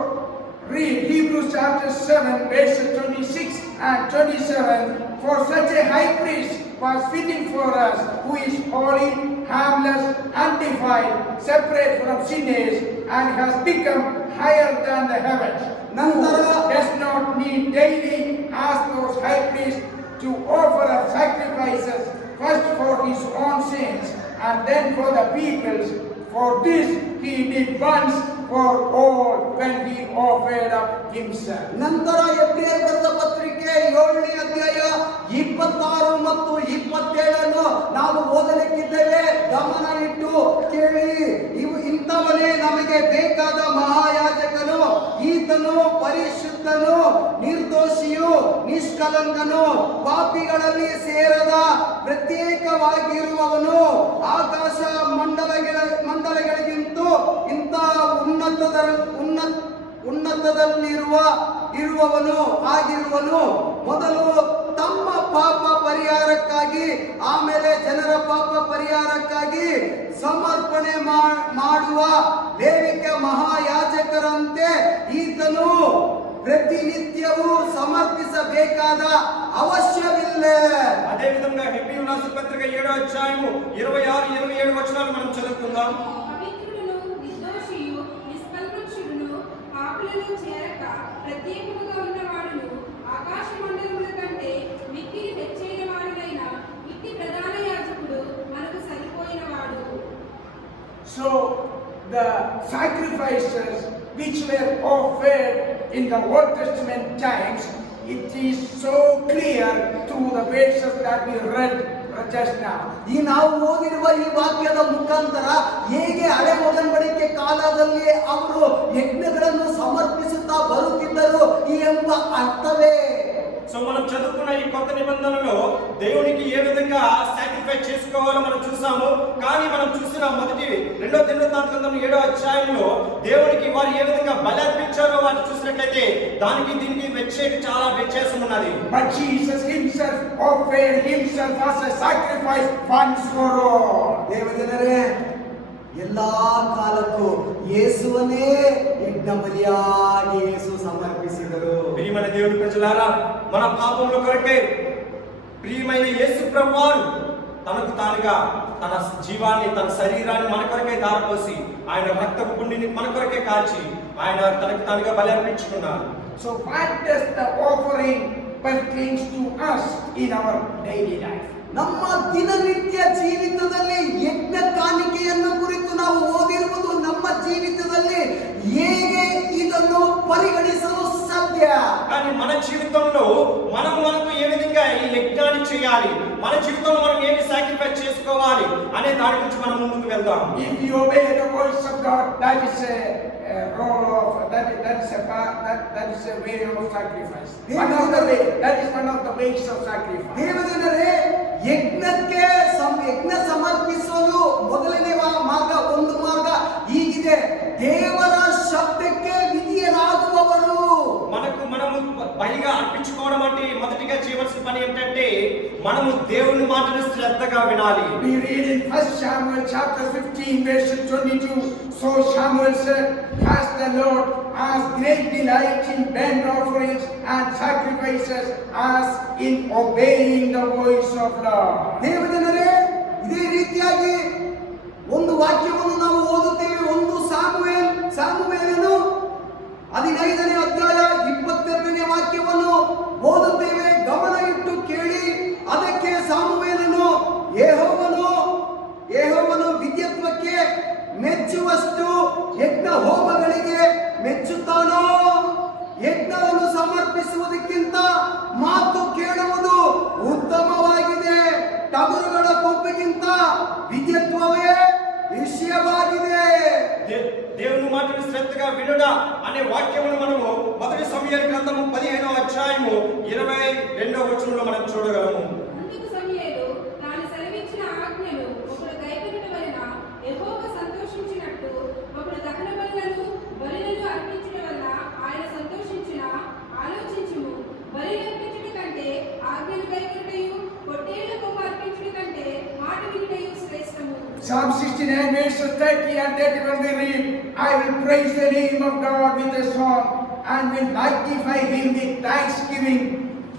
read Hebrews chapter 7 verses 26 and 27. For such a high priest was fitting for us, who is holy, harmless, undefiled, separate from sinners, and has become higher than the heavens. ನಂತರ Does not need daily as those high priests to offer up sacrifices, first for his own sins and then for the people's. For this he did once for all when he offered up himself. ನಂತರ ಎಬ್ರಿಯರಿಗೆ ಬರೆದ ಪತ್ರಿಕೆ 7ನೇ ಅಧ್ಯಾಯ 26 ಮತ್ತು 27 ನಾವು ಓದಲಿಕ್ಕಿದ್ದೇವೆ. ಗಮನ ಇಟ್ಟು ಕೇಳಿ. ಇಂಥವನೇ ನಮಗೆ ಬೇಕಾದ ಮಹಾಯಾಜಕನು. ಈತನು ಪರಿಶುದ್ಧನು, ನಿರ್ದೋಷಿಯು, ನಿಷ್ಕಲಂಕನು, ಪಾಪಿಗಳಲ್ಲಿ ಸೇರದ ಪ್ರತ್ಯೇಕವಾಗಿರುವವನು, ಆಕಾಶ ಮಂಡಲಗಳಿಗಿಂತ ಇಂಥ ಉನ್ನತದಲ್ಲಿರುವವನು ಆಗಿರುವನು. ಮೊದಲು ತಮ್ಮ ಪಾಪ ಪರಿಹಾರಕ್ಕಾಗಿ, ಆಮೇಲೆ ಜನರ ಪಾಪ ಪರಿಹಾರಕ್ಕಾಗಿ ಸಮರ್ಪಣೆ ಮಾಡುವ ಲೇವಿಕ ಮಹಾಯಾಜಕರಂತೆ ಈತನು ಪ್ರತಿನಿತ್ಯವೂ ಸಮರ್ಪಿಸಬೇಕಾದ ಅವಶ್ಯವಿಲ್ಲ. అదే విధంగా హెబ్రీయుల పత్రిక 7వ అధ్యాయము 26 27 వచనాలు మనం చదువుకుందాం. పవిత్రుడును, నిర్దోషియు, నిష్కల్మషుడును, పాపులలో చేరక ప్రత్యేకముగా ఉన్నవాడును, ఆకాశ మండలముల కంటే మిక్కిలి హెచ్చైన వాడునైన ఇట్టి ప్రధాన యాజకుడు మనకు సరిపోయినవాడు. So the sacrifices which were offered in the Old Testament times, it is so clear through the verses that we read just now. ಈ ನಾವು ಓದಿರುವ ಈ ವಾಕ್ಯದ ಮುಖಾಂತರ ಹೇಗೆ ಹಳೆ ಒಡಂಬಡಿಕೆ ಕಾಲದಲ್ಲಿ ಅವರು ಯಜ್ಞಗಳನ್ನು ಸಮರ್ಪಿಸುತ್ತಾ ಬರುತ್ತಿದ್ದರು ಎಂಬ ಅರ್ಥವೇ. సో మనం చదువుకున్న ఈ కొత్త నిబంధనలో దేవునికి ఏ విధంగా సాక్రిఫైస్ చేసుకోవాలో మనం చూసాము. కానీ మనం చూసిన మొదటి 2వ దినవృత్తాంతం 7వ అధ్యాయంలో దేవునికి వారు ఏ విధంగా బలి అర్పించారో వాటి చూసినట్లయితే దానికి దీనికి చాలా వ్యత్యాసం ఉన్నది. But Jesus himself offered himself as a sacrifice once for all. ದೇವಜನರೇ, ಎಲ್ಲಾ ಕಾಲಕ್ಕೂ ಯೇಸುವನ್ನೇ ಯಜ್ಞ ಬಲಿಯಾಗಿ ಯೇಸು ಸಮರ್ಪಿಸಿದರು. ప్రియమైన దేవుని ప్రజలారా, మన పాపముల కొరకై ప్రియమైన యేసు ప్రభువారు తనకు తానుగా తన జీవాన్ని, తన శరీరాన్ని మన కొరకై ధారపోసి ఆయన రక్తపు గుండిని మన కొరకే కాల్చి ఆయన తనకు తానుగా బలి అర్పించుకున్నారు. So what does the offering pertains to us in our daily life? ನಮ್ಮ ದಿನನಿತ್ಯ ಜೀವಿತದಲ್ಲಿ ಯಜ್ಞ ಕಾಣಿಕೆಯನ್ನು ಕುರಿತು ನಾವು ಓದಿರುವುದು ನಮ್ಮ ಜೀವಿತದಲ್ಲಿ ಹೇಗೆ ಇದನ್ನು ಪರಿಗಣಿಸಲು ಸಾಧ್ಯ? కానీ మన జీవితంలో మనకు ఏ విధంగా ఈ యజ్ఞాన్ని చేయాలి, మన జీవితంలో మనం ఏమి సాక్రిఫైస్ చేసుకోవాలి అనే దాని గురించి మనం ముందుకు వెళ్దాం. If you obey the voice of God, that is a role of that is a way of sacrifice. That is one of the ways of sacrifice. ದೇವಜನರೇ, ಯಜ್ಞಕ್ಕೆ ಯಜ್ಞ ಸಮರ್ಪಿಸೋದು ಮೊದಲನೇ ಮಾರ್ಗ. ಒಂದು ಮಾರ್ಗ ಹೀಗಿದೆ: ದೇವರ ಶಬ್ದಕ್ಕೆ ವಿಧಿಯರಾಗುವವರು. మనము బలిగా అర్పించుకోవడం అంటే మొదటిగా చేయవలసిన పని ఏంటంటే మనము దేవుని మాటను శ్రద్ధగా వినాలి. We read in 1 Samuel chapter 15 verse 22. So Samuel said, "Has the Lord as great delight in burnt offerings and sacrifices as in obeying the voice of Lord." ದೇವಜನರೇ, ಇದೇ ರೀತಿಯಾಗಿ ಒಂದು ವಾಕ್ಯವನ್ನು ನಾವು ಓದುತ್ತೇವೆ. ಒಂದು ಸಾಮುವೇಲನು 15ನೇ ಅಧ್ಯಾಯ 22ನೇ ವಾಕ್ಯವನ್ನು ಓದುತ್ತೇವೆ. ಗಮನ ಇಟ್ಟು ಕೇಳಿ. ಅದಕ್ಕೆ ಸಾಮುವೇಲನು ಯೆಹೋವನು ವಿದ್ಯತ್ವಕ್ಕೆ ಮೆಚ್ಚುವಷ್ಟು ಯಜ್ಞ ಹೋಮಗಳಿಗೆ ಮೆಚ್ಚುತ್ತಾನೋ? ಯಜ್ಞವನ್ನು ಸಮರ್ಪಿಸುವುದಕ್ಕಿಂತ ಮಾತು ಕೇಳುವುದು ಉತ್ತಮವಾಗಿದೆ. ಟಗರುಗಳ ಕೊಬ್ಬಿಗಿಂತ ವಿದ್ಯತ್ವವೇ విషయవాಗಿದೆ. దేవుని మాటను శ్రద్ధగా వినుట అనే వాక్యమును మనము మొదటి సమూయేలు గ్రంథము 15వ అధ్యాయము 22వ వచనంలో మనం చూడగలము. అందుకు సమూయేలు తాను సెలవిచ్చిన ఆజ్ఞను ఒకడు గైకొనుట వలన యెహోవా సంతోషించినట్టు ఒకడు దహన బలులను అర్పించడం వలన ఆయన సంతోషించిన ఆలోచించుము. బలులు అర్పించుట కంటే ఆజ్ఞను గైకొనుటయు పొట్టేళ్ల కొమ్ము అర్పించుట కంటే మాట వినుటయు శ్రేష్టము. Psalm 69 verses 30 and 31 we read, I will praise the name of God with a song and will magnify him with thanksgiving.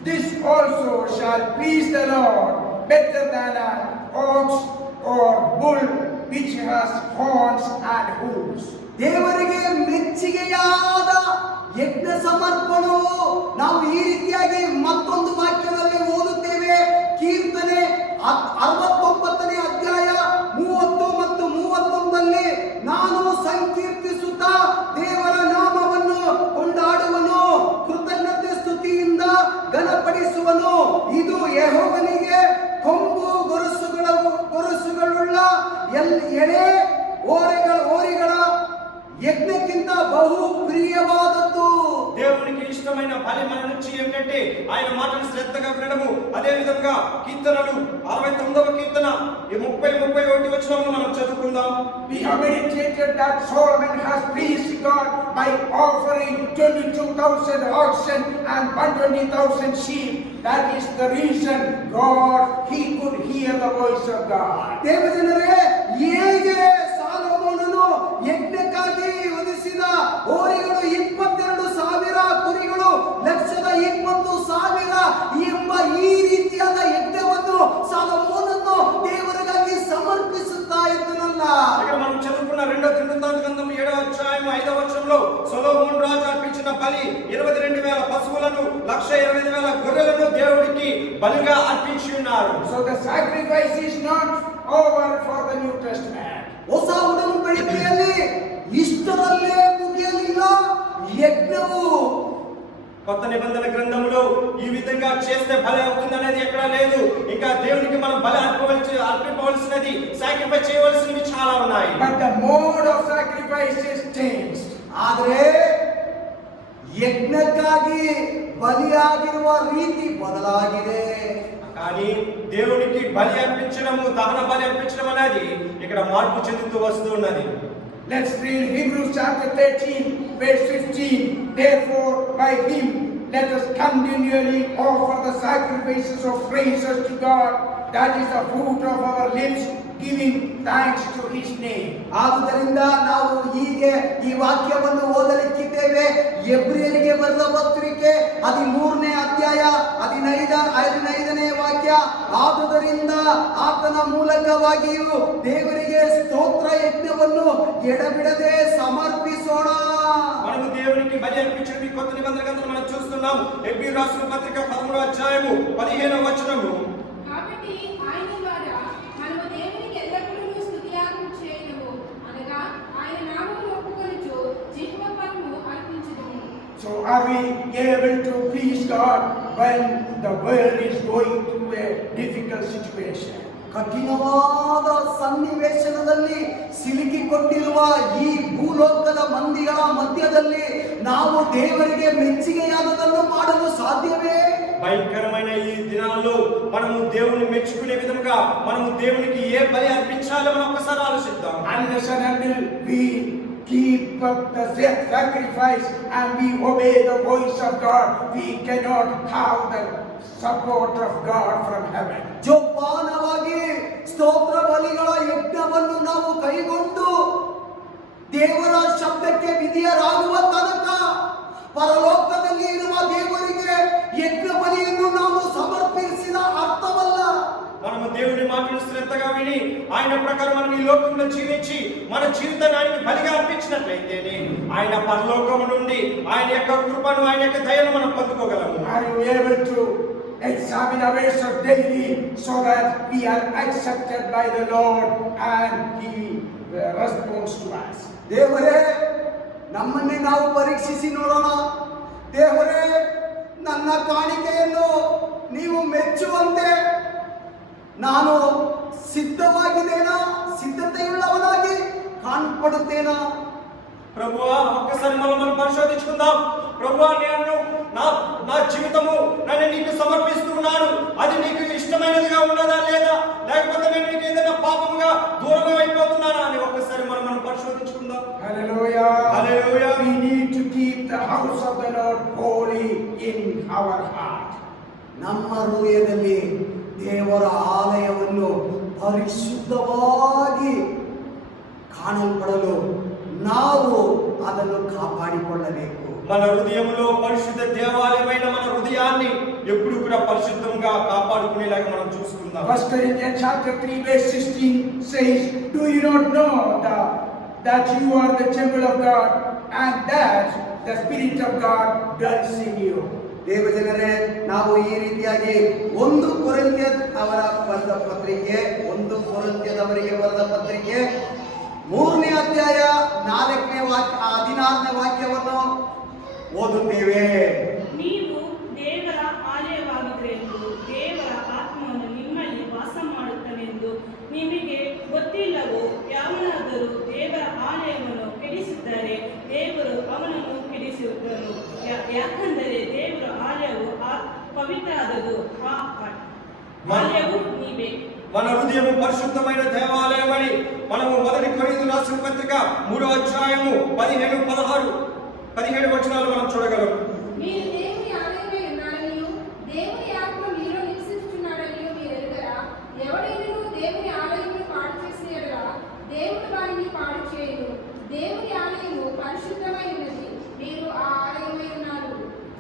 This also shall please the Lord better than an ox or bull which has horns and hooves. ದೇವರಿಗೆ ಮೆಚ್ಚುಗೆಯಾದ ಯಜ್ಞ ಸಮರ್ಪಣವು ನಾವು ಈ ರೀತಿಯಾಗಿ ಮತ್ತೊಂದು ವಾಕ್ಯದಲ್ಲಿ ಓದುತ್ತೇವೆ. ಕೀರ್ತನೆ 69ನೇ ಅಧ್ಯಾಯ 30 ಮತ್ತು 31ರಲ್ಲಿ ನಾನು ಸಂಕೀರ್ತಿಸುತ್ತಾ ದೇವರ ನಾಮವನ್ನು ಕೊಂಡಾಡುವನು, ಕೃತಜ್ಞತೆ ಸ್ತುತಿಯಿಂದ ಘನಪಡಿಸುವನು. ಇದು ಯೆಹೋವನಿಗೆ ಕೊಂಬು ಗೊರಸುಗಳುಳ್ಳ ಎಳೆ ಓರಿಗಳ యజ్ఞకింత బహు ప్రియవాదత్తు. దేవునికి ఇష్టమైన బలి మన నుంచి ఏమిటంటే ఆయన మాటను శ్రద్ధగా వినడము. అదే విధంగా కీర్తనలు 69వ కీర్తన 30-31 వచనంలో మనం చదువుకుందాం. We have meditated that Solomon has pleased God by offering 22,000 oxen and 120,000 sheep. That is the reason he could hear the voice of God. ದೇವಜನರೇ, ಹೇಗೆ ಸಾಲೊಮೋನನು ಯಜ್ಞಕ್ಕಾಗಿ ಒದಗಿಸಿದ ಹೋರಿಗಳು 22,000, ಕುರಿಗಳು 120,000 ಎಂಬ ಈ ರೀತಿಯಾದ ಯಜ್ಞವನ್ನು ಸಾಲೊಮೋನನು ದೇವರಿಗಾಗಿ ಸಮರ್ಪಿಸುತ್ತಾ ಇದ್ದನಲ್ಲ. ఇక్కడ మనం చదువుకున్న 2వ దినవృత్తాంత గ్రంథం 7వ అధ్యాయం 5వ వచనంలో సొలొమోను రాజు అర్పించిన బలి 22,000 పశువులను 1,20,000 గొర్రెలను దేవుడికి బలిగా అర్పించి ఉన్నారు. So the sacrifice is not over for the New Testament. ಹೊಸ ಉಡன்பಡಿಕೆಯಲ್ಲಿ ಇಷ್ಟರಲ್ಲೇ ಮುಗಿಯಲಿಲ್ಲ యజ్ఞము. కొత్త నిబంధన గ్రంథంలో ఈ విధంగా చేస్తే బలి అవుతుందనేది ఎక్కడా లేదు. ఇంకా దేవునికి మనం బలి అర్పించవలసినది, సాక్రిఫైస్ చేయవలసినవి చాలా ఉన్నాయి. But the mode of sacrifice is changed. ಆದರೆ ಯಜ್ಞಕ್ಕಾಗಿ ಬಲಿಯಾಗಿರುವ ರೀತಿ ಬದಲಾಗಿದೆ. కానీ దేవునికి బలి అర్పించడము, దహన బలి అర్పించడం అనేది ఇక్కడ మార్పు చెందుతూ వస్తూ ఉన్నది. Let's read Hebrews chapter 13 verse 15. Therefore by him let us continually offer the sacrifices of praises to God, that is the fruit of our lips, giving thanks to his name. ಆದುದರಿಂದ ನಾವು ಹೀಗೆ ಈ ವಾಕ್ಯವನ್ನು ಓದಲಿಕ್ಕಿದ್ದೇವೆ. ಎಬ್ರಿಯರಿಗೆ ಬರೆದ ಪತ್ರಿಕೆ 13ನೇ ಅಧ್ಯಾಯ 15ನೇ ವಾಕ್ಯ. ಆದುದರಿಂದ ಆತನ ಮೂಲಕವಾಗಿಯೂ ದೇವರಿಗೆ ಸ್ತೋತ್ರ ಯಜ್ಞವನ್ನು ಎಡಬಿಡದೆ ಸಮರ್ಪಿಸೋಣ. మనము దేవునికి బలి అర్పించడం ఈ కొత్త నిబంధన గ్రంథంలో మనం చూస్తున్నాం. ఎబ్రీ రాసిన పత్రిక 13వ అధ్యాయము 15వ వచనము. కాబట్టి ఆయన ద్వారా మనము దేవునికి ఎల్లప్పుడూ స్తుతియాగం చేయదము, అనగా ఆయన నామమును ఒప్పుకొనుచు జిహ్వ ఫలము అర్పించుదుము. So are we able to please God when the world is going through a difficult situation? ಕಠಿಣವಾದ ಸನ್ನಿವೇಶನದಲ್ಲಿ ಸಿಲುಕಿಕೊಂಡಿರುವ ಈ ಭೂಲೋಕದ ಮಂದಿಗಳ ಮಧ್ಯದಲ್ಲಿ ನಾವು ದೇವರಿಗೆ ಮೆಚ್ಚುಗೆಯಾದದನ್ನು ಮಾಡಲು ಸಾಧ್ಯವೇ? భయంకరమైన ఈ దినాల్లో మనము దేవుని మెచ్చుకునే విధంగా మనము దేవునికి ఏ బలి అర్పించాలో మనం ఒకసారి ఆలోచిద్దాం. Unless and until we keep up the sacrifice and we obey the voice of God, we cannot have the support of God from heaven. ಜೋಪಾನವಾಗಿ ಸ್ತೋತ್ರ ಬಲಿಗಳ ಯಜ್ಞವನ್ನು ನಾವು ಕೈಗೊಂಡು ದೇವರ ಶಬ್ದಕ್ಕೆ ವಿಧಿಯರಾಗುವ ತನಕ ಪರಲೋಕದಲ್ಲಿ ಇರುವ ದೇವರಿಗೆ ಯಜ್ಞ ಬಲಿಯನ್ನು ನಾವು ಸಮರ್ಪಿಸಿದ ಅರ್ಥವಲ್ಲ. మనము దేవుని మాటను శ్రద్ధగా విని ఆయన ప్రకారం మనం ఈ లోకంలో జీవించి మన జీవితాన్ని ఆయనకు బలిగా అర్పించినట్లయితేనే ఆయన పరలోకము నుండి ఆయన యొక్క కృపను, ఆయన యొక్క దయను మనం పొందుకోగలము. Are you able to examine ourselves daily so that we are accepted by the Lord and He responds to us. ದೇವರೇ, ನಮ್ಮನ್ನೇ ನಾವು ಪರೀಕ್ಷಿಸಿ ನೋಡೋಣ. ದೇವರೇ, ನನ್ನ ಕಾಣಿಕೆಯನ್ನು ನೀವು ಮೆಚ್ಚುವಂತೆ ನಾನು సిద్ధವಾಗಿದ್ದೇನಾ, సిద్ధತೆయుಳ್ಳವನಾಗಿ ಕಾಣಪಡುತ್ತೇನಾ? ప్రభువా, ఒక్కసారి మనం పరిశోధించుకుందాం. ప్రభువా, నేను నా జీవితము నన్ను నీకు సమర్పిస్తున్నాను. అది నీకు ఇష్టమైనదిగా ఉన్నదా లేదా, లేకపోతే నేను నీకు ఏదైనా పాపముగా దూరంగా అయిపోతున్నానా అని ఒక్కసారి మనం పరిశోధించుకుందాం. Hallelujah. Hallelujah. We need to keep the house of the Lord holy in our heart. ನಮ್ಮ ಹೃದಯದಲ್ಲಿ ದೇವರ ಆಲಯವನ್ನು ಪರಿಶುದ್ಧವಾಗಿ ಕಾಣಲ್ಪಡಲು ನಾವು ಅದನ್ನು ಕಾಪಾಡಿಕೊಳ್ಳಬೇಕು. మన హృదయంలో పరిశుద్ధ దేవాలయమైన మన హృదయాన్ని ఎప్పుడు కూడా పరిశుద్ధంగా కాపాడుకునేలాగా మనం చూసుకుందాం. 1 Corinthians chapter 3 verse 16 says, do you not know that you are the temple of God and that the Spirit of God dwells in you? ದೇವಜನರೇ, ನಾವು ಈ ರೀತಿಯಾಗಿ 1 ಕೊರಿಂಥದವರಿಗೆ ಬರೆದ ಪತ್ರಿಕೆ 3ನೇ ಅಧ್ಯಾಯ 4ನೇ ವಾಕ್ಯ 16ನೇ ವಾಕ್ಯವನ್ನು ಓದುತ್ತೇವೆ. ನೀವು ದೇವರ ಆಲಯವಾಗಿದ್ದೀರೆಂದು, ದೇವರ ಆತ್ಮನು ನಿಮ್ಮಲ್ಲಿ ವಾಸ ಮಾಡುತ್ತಾನೆಂದು ನಿಮಗೆ ಗೊತ್ತಿಲ್ಲವೋ? ಯಾವನಾದರೂ ದೇವರ ಆಲಯವನ್ನು ಕೆಡಿಸಿದ್ದರೆ ದೇವರು ಅವನನ್ನು ಕೆಡಿಸುವನು. ಯಾಕಂದರೆ ದೇವರ ಆಲಯವು ಪವಿತ್ರವಾದದ್ದು, ಆ ಆಲಯವು ನೀವೇ. మన హృదయము పరిశుద్ధమైన దేవాలయమని మనము 1 కొరింథీయులకు రాసిన పత్రిక 3వ అధ్యాయము 15 వచనాలు మనం చూడగలం. మీరు దేవుని ఆలయమై ఉన్నారనియు దేవుని ఆత్మ మీలో నివసించుచున్నాడనియు మీరు ఎరుగరా? ఎవడైనను దేవుని ఆలయమును పాడు చేసిన యెడల దేవుడు వారిని పాడు చేయును. దేవుని ఆలయము పరిశుద్ధమై ఉన్నది, మీరు ఆ ఆలయమై ఉన్నారు.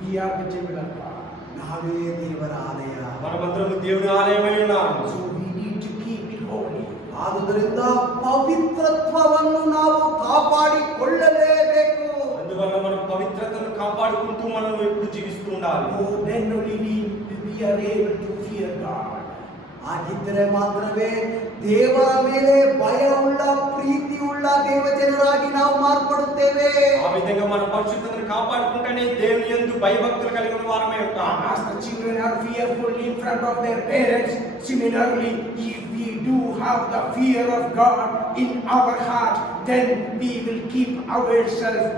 We are the temple of God. ನಾವೇ ದೇವರ ಆಲಯ. మనమందరం దేవుని ఆలయమై ఉన్నాము. So we need to keep it holy. ಆದುದರಿಂದ ಪವಿತ್ರತ್ವವನ್ನು ನಾವು ಕಾಪಾಡಿಕೊಳ್ಳಲೇಬೇಕು. అందువల్ల మనం పవిత్రతను కాపాడుకుంటూ మనం ఎప్పుడు జీవిస్తూ ఉండాలి. Oh, then only we are able to fear God. ಹಾಗಿದ್ದರೆ ಮಾತ್ರವೇ ದೇವರ ಮೇಲೆ ಭಯವುಳ್ಳ ಪ್ರೀತಿಯುಳ್ಳ ದೇವಜನರಾಗಿ ನಾವು ಮಾರ್ಪಡುತ್ತೇವೆ. ఆ విధంగా మన పరిశుద్ధతను కాపాడుకుంటేనే దేవుని యందు భయభక్తులు కలిగిన వారమే ఉంటాం. As the children are fearful in front of their parents, similarly, if we do have the fear of God in our heart, then we will keep ourselves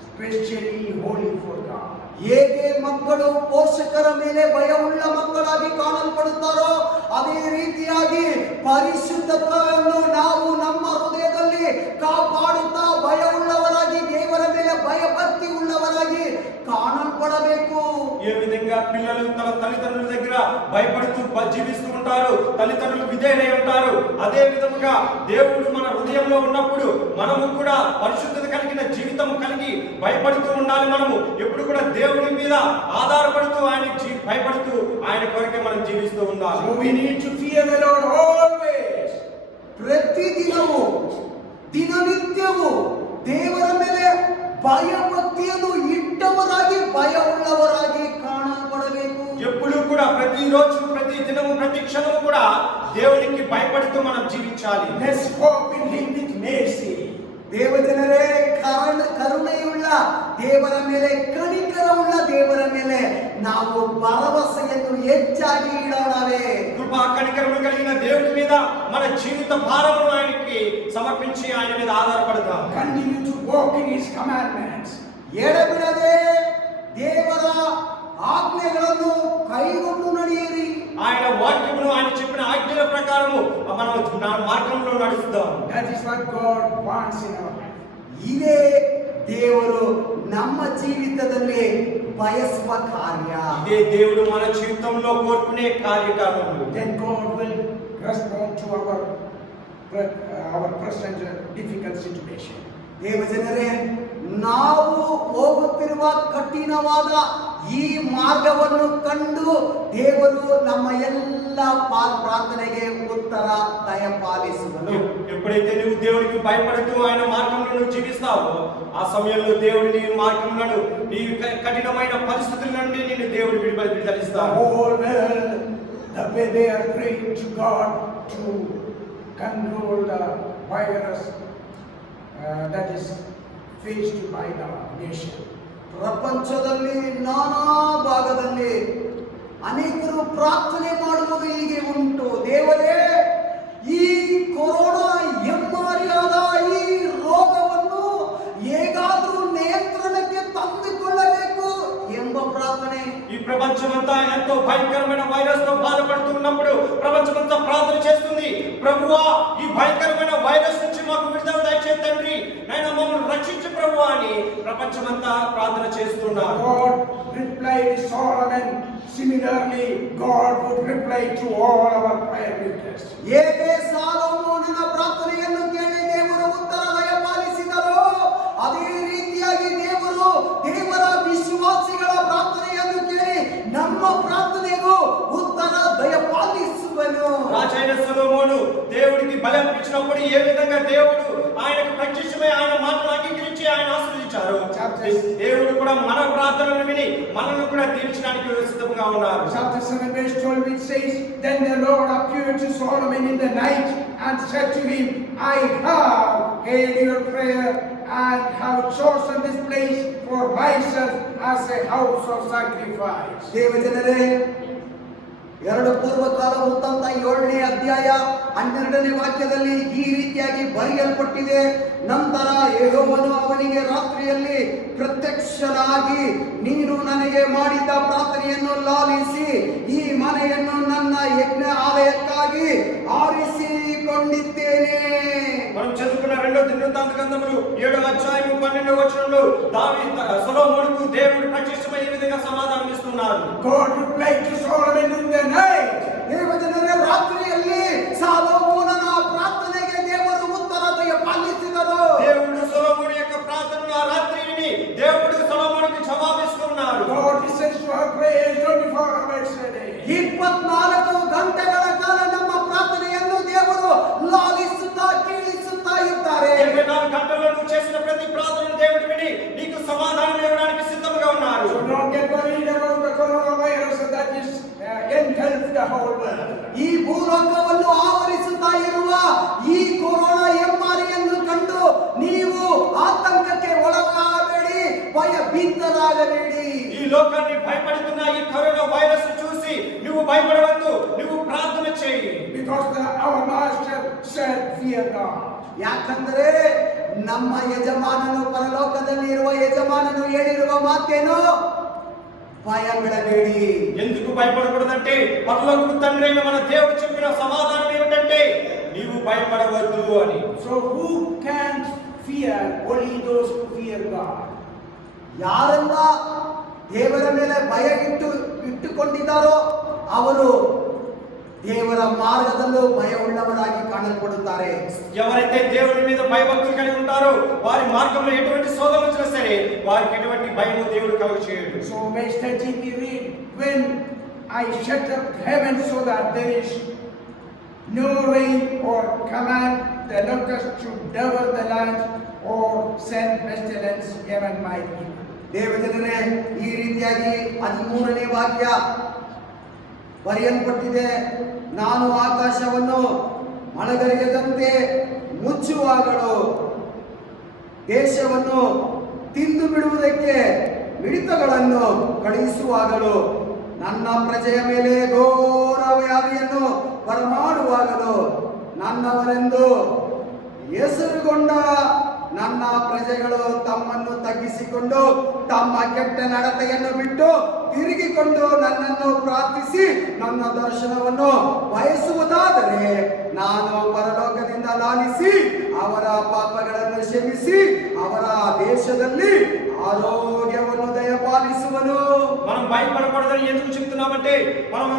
especially holy for God. ಹೇಗೆ ಮಕ್ಕಳು ಪೋಷಕರ ಮೇಲೆ ಭಯವುಳ್ಳ ಮಕ್ಕಳಾಗಿ ಕಾಣಲ್ಪಡುತ್ತಾರೋ ಅದೇ ರೀತಿಯಾಗಿ ಪರಿಶುದ್ಧತ್ವವನ್ನು ನಾವು ನಮ್ಮ ಹೃದಯದಲ್ಲಿ ಕಾಪಾಡುತ್ತಾ ಭಯವುಳ್ಳವರಾಗಿ ದೇವರ ಮೇಲೆ ಭಯಭಕ್ತಿ ಉಳ್ಳವರಾಗಿ కాణల్పడಬೇಕು. ఏ విధంగా పిల్లలు తమ తల్లిదండ్రుల దగ్గర భయపడుతూ జీవిస్తూ ఉంటారు, తల్లిదండ్రులు విధేయులై ఉంటారు, అదే విధముగా దేవుడు మన హృదయంలో ఉన్నప్పుడు మనము కూడా పరిశుద్ధత కలిగిన జీవితం కలిగి భయపడుతూ ఉండాలి. మనము ఎప్పుడు కూడా దేవుని మీద ఆధారపడుతూ ఆయనకి భయపడుతూ ఆయన కొరకే మనం జీవిస్తూ ఉండాలి. So we need to fear the Lord always. ಪ್ರತಿದಿನವೂ ದಿನನಿತ್ಯವೂ ದೇವರ ಮೇಲೆ ಭಯಭಕ್ತಿಯನ್ನು ಇಟ್ಟವರಾಗಿ ಭಯವುಳ್ಳವರಾಗಿ ಕಾಣಲ್ಪಡಬೇಕು. ఎప్పుడు కూడా ప్రతిరోజు ప్రతి దినము ప్రతి క్షణము కూడా దేవునికి భయపడుతూ మనం జీవించాలి. Let's hope in Him with mercy. ದೇವಜನರೇ, ಕರುಣೆಯುಳ್ಳ ದೇವರ ಮೇಲೆ, ಕನಿಕರವುಳ್ಳ ದೇವರ ಮೇಲೆ ನಾವು ಭರವಸೆಯನ್ನು ಹೆಚ್ಚಾಗಿ ಇಡೋಣವೇ. కృపా కనికరములు కలిగిన దేవుని మీద మన జీవిత భారమును ఆయనకి సమర్పించి ఆయన మీద ఆధారపడదాం. Continue to walk in His commandments. ಎಡಬಿಡದೆ ದೇವರ ಆಜ್ಞೆಗಳನ್ನು ಕೈಗೊಂಡು ನಡೆಯಿರಿ. ఆయన వాక్యమును ఆయన చెప్పిన ఆజ్ఞల ప్రకారము మనం మార్గంలో నడుస్తాం. That is what God wants in our life. ಇದೇ ದೇವರು ನಮ್ಮ ಜೀವಿತದಲ್ಲಿ ಬಯಸುವ ಕಾರ್ಯ. ఇదే దేవుడు మన జీవితంలో కోరుకునే కార్యక్రమములు. Then God will respond to our present difficult situation. ದೇವಜನರೇ, ನಾವು ಹೋಗುತ್ತಿರುವ ಕಠಿಣವಾದ ಈ ಮಾರ್ಗವನ್ನು ಕಂಡು ದೇವರು ನಮ್ಮ ಎಲ್ಲ ಎಲ್ಲ ప్రార్థನೆಗೆ ఉత్తర దయపాలిಸುవను. ఎప్పుడైతే నువ్వు దేవుడికి భయపడుతూ ఆయన మార్గంలో నువ్వు జీవిస్తావో ఆ సమయంలో దేవుడు నీ మార్గంలో నీ కఠినమైన పరిస్థితుల నుండి నిన్ను దేవుడు విడుదలిస్తాడు. The whole world, the way they are praying to God to control the virus that is faced by the nation. ಪ್ರಪಂಚದಲ್ಲಿ ನಾನಾ ಭಾಗದಲ್ಲಿ ಅನೇಕರು ಪ್ರಾರ್ಥನೆ ಮಾಡುವುದು ಹೀಗೆ ಉಂಟು. ದೇವರೇ, ಈ ಕೊರೋನಾ ಹೆಮ್ಮಾರಿಯಾದ ಈ ರೋಗವನ್ನು ಹೇಗಾದರೂ ನಿಯಂತ್ರಣಕ್ಕೆ ತಂದುಕೊಳ್ಳಬೇಕು ಎಂಬ ಪ್ರಾರ್ಥನೆ. ఈ ప్రపంచమంతా ఎంతో భయంకరమైన వైరస్ తో బాధపడుతూ ఉన్నప్పుడు ప్రపంచమంతా ప్రార్థన చేస్తుంది. ప్రభువా, ఈ భయంకరమైన వైరస్ నుంచి మాకు విడుదల దయచేయి తండ్రి, నాయనా మమ్మల్ని రక్షించు ప్రభువా అని ప్రపంచమంతా ప్రార్థన చేస్తున్నారు. God replied Solomon. Similarly, God would reply to all our prayer requests. ಹೇಗೆ ಸಾಲೊಮೋನನ ಪ್ರಾರ್ಥನೆಯನ್ನು ಕೇಳಿ ದೇವರು ಉತ್ತರ ದಯಪಾಲಿಸಿದರೋ ಅದೇ ರೀತಿಯಾಗಿ ದೇವರು ದೇವರ ವಿಶ್ವಾಸಿಗಳ ಪ್ರಾರ್ಥನೆಯನ್ನು ಕೇಳಿ ನಮ್ಮ ಪ್ರಾರ್ಥನೆಗೂ ಉತ್ತರ ದಯಪಾಲಿಸುವನು. రాజైన సొలొమోను దేవుడికి బలి అర్పించినప్పుడు ఏ విధంగా దేవుడు ఆయనకు ప్రత్యక్షమై ఆయన మాటలు అంగీకరించి ఆయన ఆశీర్వదించారు. దేవుడు కూడా మన ప్రార్థనలను విని మనల్ని కూడా తీర్చడానికి సిద్ధంగా ఉన్నారు. Chapter 7 verse 12 it says, Then the Lord appeared to Solomon in the night and said to him, I have heard your prayer and have chosen this place for myself as a house of sacrifice. ದೇವಜನರೇ, 2 ಪೂರ್ವಕಾಲ ವೃತ್ತಾಂತ 7ನೇ ಅಧ್ಯಾಯ 12ನೇ ವಾಕ್ಯದಲ್ಲಿ ಈ ರೀತಿಯಾಗಿ ಬರೆಯಲ್ಪಟ್ಟಿದೆ. ನಂತರ ಯೆಹೋವನು ಅವನಿಗೆ ರಾತ್ರಿಯಲ್ಲಿ ಪ್ರತ್ಯಕ್ಷನಾಗಿ, ನೀನು ನನಗೆ ಮಾಡಿದ ಪ್ರಾರ್ಥನೆಯನ್ನು ಲಾಲಿಸಿ ಈ ಮನೆಯನ್ನು ನನ್ನ ಯಜ್ಞ ಆಲಯಕ್ಕಾಗಿ ಆರಿಸಿಕೊಂಡಿದ್ದೇನೆ. మనం చదువుకున్న 2వ దినవృత్తాంత గ్రంథములు 7వ అధ్యాయము 12వ వచనంలో సొలొమోనుకు దేవుడు ప్రత్యక్షమై ఈ విధంగా సమాధానం ఇస్తున్నారు. God replied to Solomon in the night. ದೇವಜನರೇ, ರಾತ್ರಿಯಲ್ಲಿ ಸಾಲೊಮೋನನ ಪ್ರಾರ್ಥನೆಗೆ ದೇವರು ಉತ್ತರ ದಯಪಾಲಿಸಿದರು. దేవుడు సొలొమోను యొక్క ప్రార్థనను ఆ రాత్రిని దేవుడు సొలొమోనుకు జవాబిస్తున్నారు. God listens to our prayers 24 hours a day. 24 ಗಂಟೆಗಳ ಕಾಲ ನಮ್ಮ ಪ್ರಾರ್ಥನೆಯನ್ನು ದೇವರು ಲಾಲಿಸುತ್ತಾ ಕೇಳಿಸುತ್ತಾ ಇದ್ದಾರೆ. 24 గంటల్లో నువ్వు చేసిన ప్రతి ప్రార్థనను దేవుడు విని నీకు సమాధానం ఇవ్వడానికి సిద్ధంగా ఉన్నారు. So don't get worried about the coronavirus that is engulfed the whole world. ಈ ಭೂಲೋಕವನ್ನು ಆವರಿಸುತ್ತಾ ಇರುವ ಈ ಕೊರೋನಾ ಹೆಮ್ಮಾರಿಯನ್ನು ಕಂಡು ನೀವು ಆತಂಕಕ್ಕೆ ಒಳಗಾಗಬೇಡಿ, ಭಯಭೀತರಾಗಬೇಡಿ. ఈ లోకాన్ని భయపడుతున్న ఈ కరోనా వైరస్ చూసి నువ్వు భయపడవద్దు, నువ్వు ప్రార్థన చేయి. Because our master said, fear God. ಯಾಕಂದ್ರೆ ನಮ್ಮ ಯಜಮಾನನು, ಪರಲೋಕದಲ್ಲಿ ಇರುವ ಯಜಮಾನನು ಹೇಳಿರುವ ಮಾತೇನು? భయపడಬೇಡಿ. ఎందుకు భయపడకూడదంటే పరలోకపు తండ్రి అయిన మన దేవుడు చెప్పిన సమాధానం ఏమిటంటే నీవు భయపడవద్దు అని. So who can fear? Only those who fear God. ಯಾರೆಲ್ಲ ದೇವರ ಮೇಲೆ ಭಯ ಇಟ್ಟುಕೊಂಡಿದ್ದಾರೋ ಅವರು ದೇವರ ಮಾರ್ಗದಲ್ಲೂ ಭಯವುಳ್ಳವರಾಗಿ ಕಾಣಲ್ಪಡುತ್ತಾರೆ. ఎవరైతే దేవుని మీద భయభక్తులు కలిగి ఉంటారో వారి మార్గంలో ఎటువంటి శోధన వచ్చినా సరే వారికి ఎటువంటి భయము దేవుడు కలుగచేయడు. So verse 13 we read, when I shut up heaven so that there is no rain, or command the locust to devour the land, or send pestilence among my people. ದೇವಜನರೇ, ಈ ರೀತಿಯಾಗಿ 13ನೇ ವಾಕ್ಯ ಬರೆಯಲ್ಪಟ್ಟಿದೆ. ನಾನು ಆಕಾಶವನ್ನು ಮಳೆಗರೆಯದಂತೆ ಮುಚ್ಚುವಾಗಲೂ ದೇಶವನ್ನು ತಿಂದು ಬಿಡುವುದಕ್ಕೆ ಮಿಡಿತಗಳನ್ನು ಕಳುಹಿಸುವಾಗಲೂ ನನ್ನ ಪ್ರಜೆಯ ಮೇಲೆ ಘೋರ ವ್ಯಾಧಿಯನ್ನು ಬರಮಾಡುವಾಗಲೂ ನನ್ನವರೆಂದು ಹೆಸರುಗೊಂಡ ನನ್ನ ಪ್ರಜೆಗಳು ತಮ್ಮನ್ನು ತಗ್ಗಿಸಿಕೊಂಡು ತಮ್ಮ ಕೆಟ್ಟ ನಡತೆಯನ್ನು ಬಿಟ್ಟು ತಿರುಗಿಕೊಂಡು ನನ್ನನ್ನು ಪ್ರಾರ್ಥಿಸಿ ನನ್ನ ದರ್ಶನವನ್ನು ಬಯಸುವುದಾದರೆ ನಾನು ಪರಲೋಕದಿಂದ ಲಾಲಿಸಿ ಅವರ ಪಾಪಗಳನ್ನು ಕ್ಷಮಿಸಿ ಅವರ ದೇಶದಲ್ಲಿ ಆರೋಗ್ಯವನ್ನು ದಯಪಾಲಿಸುವನು. మన మనం భయపడకూడదని ఎందుకు చెప్తున్నామంటే మనం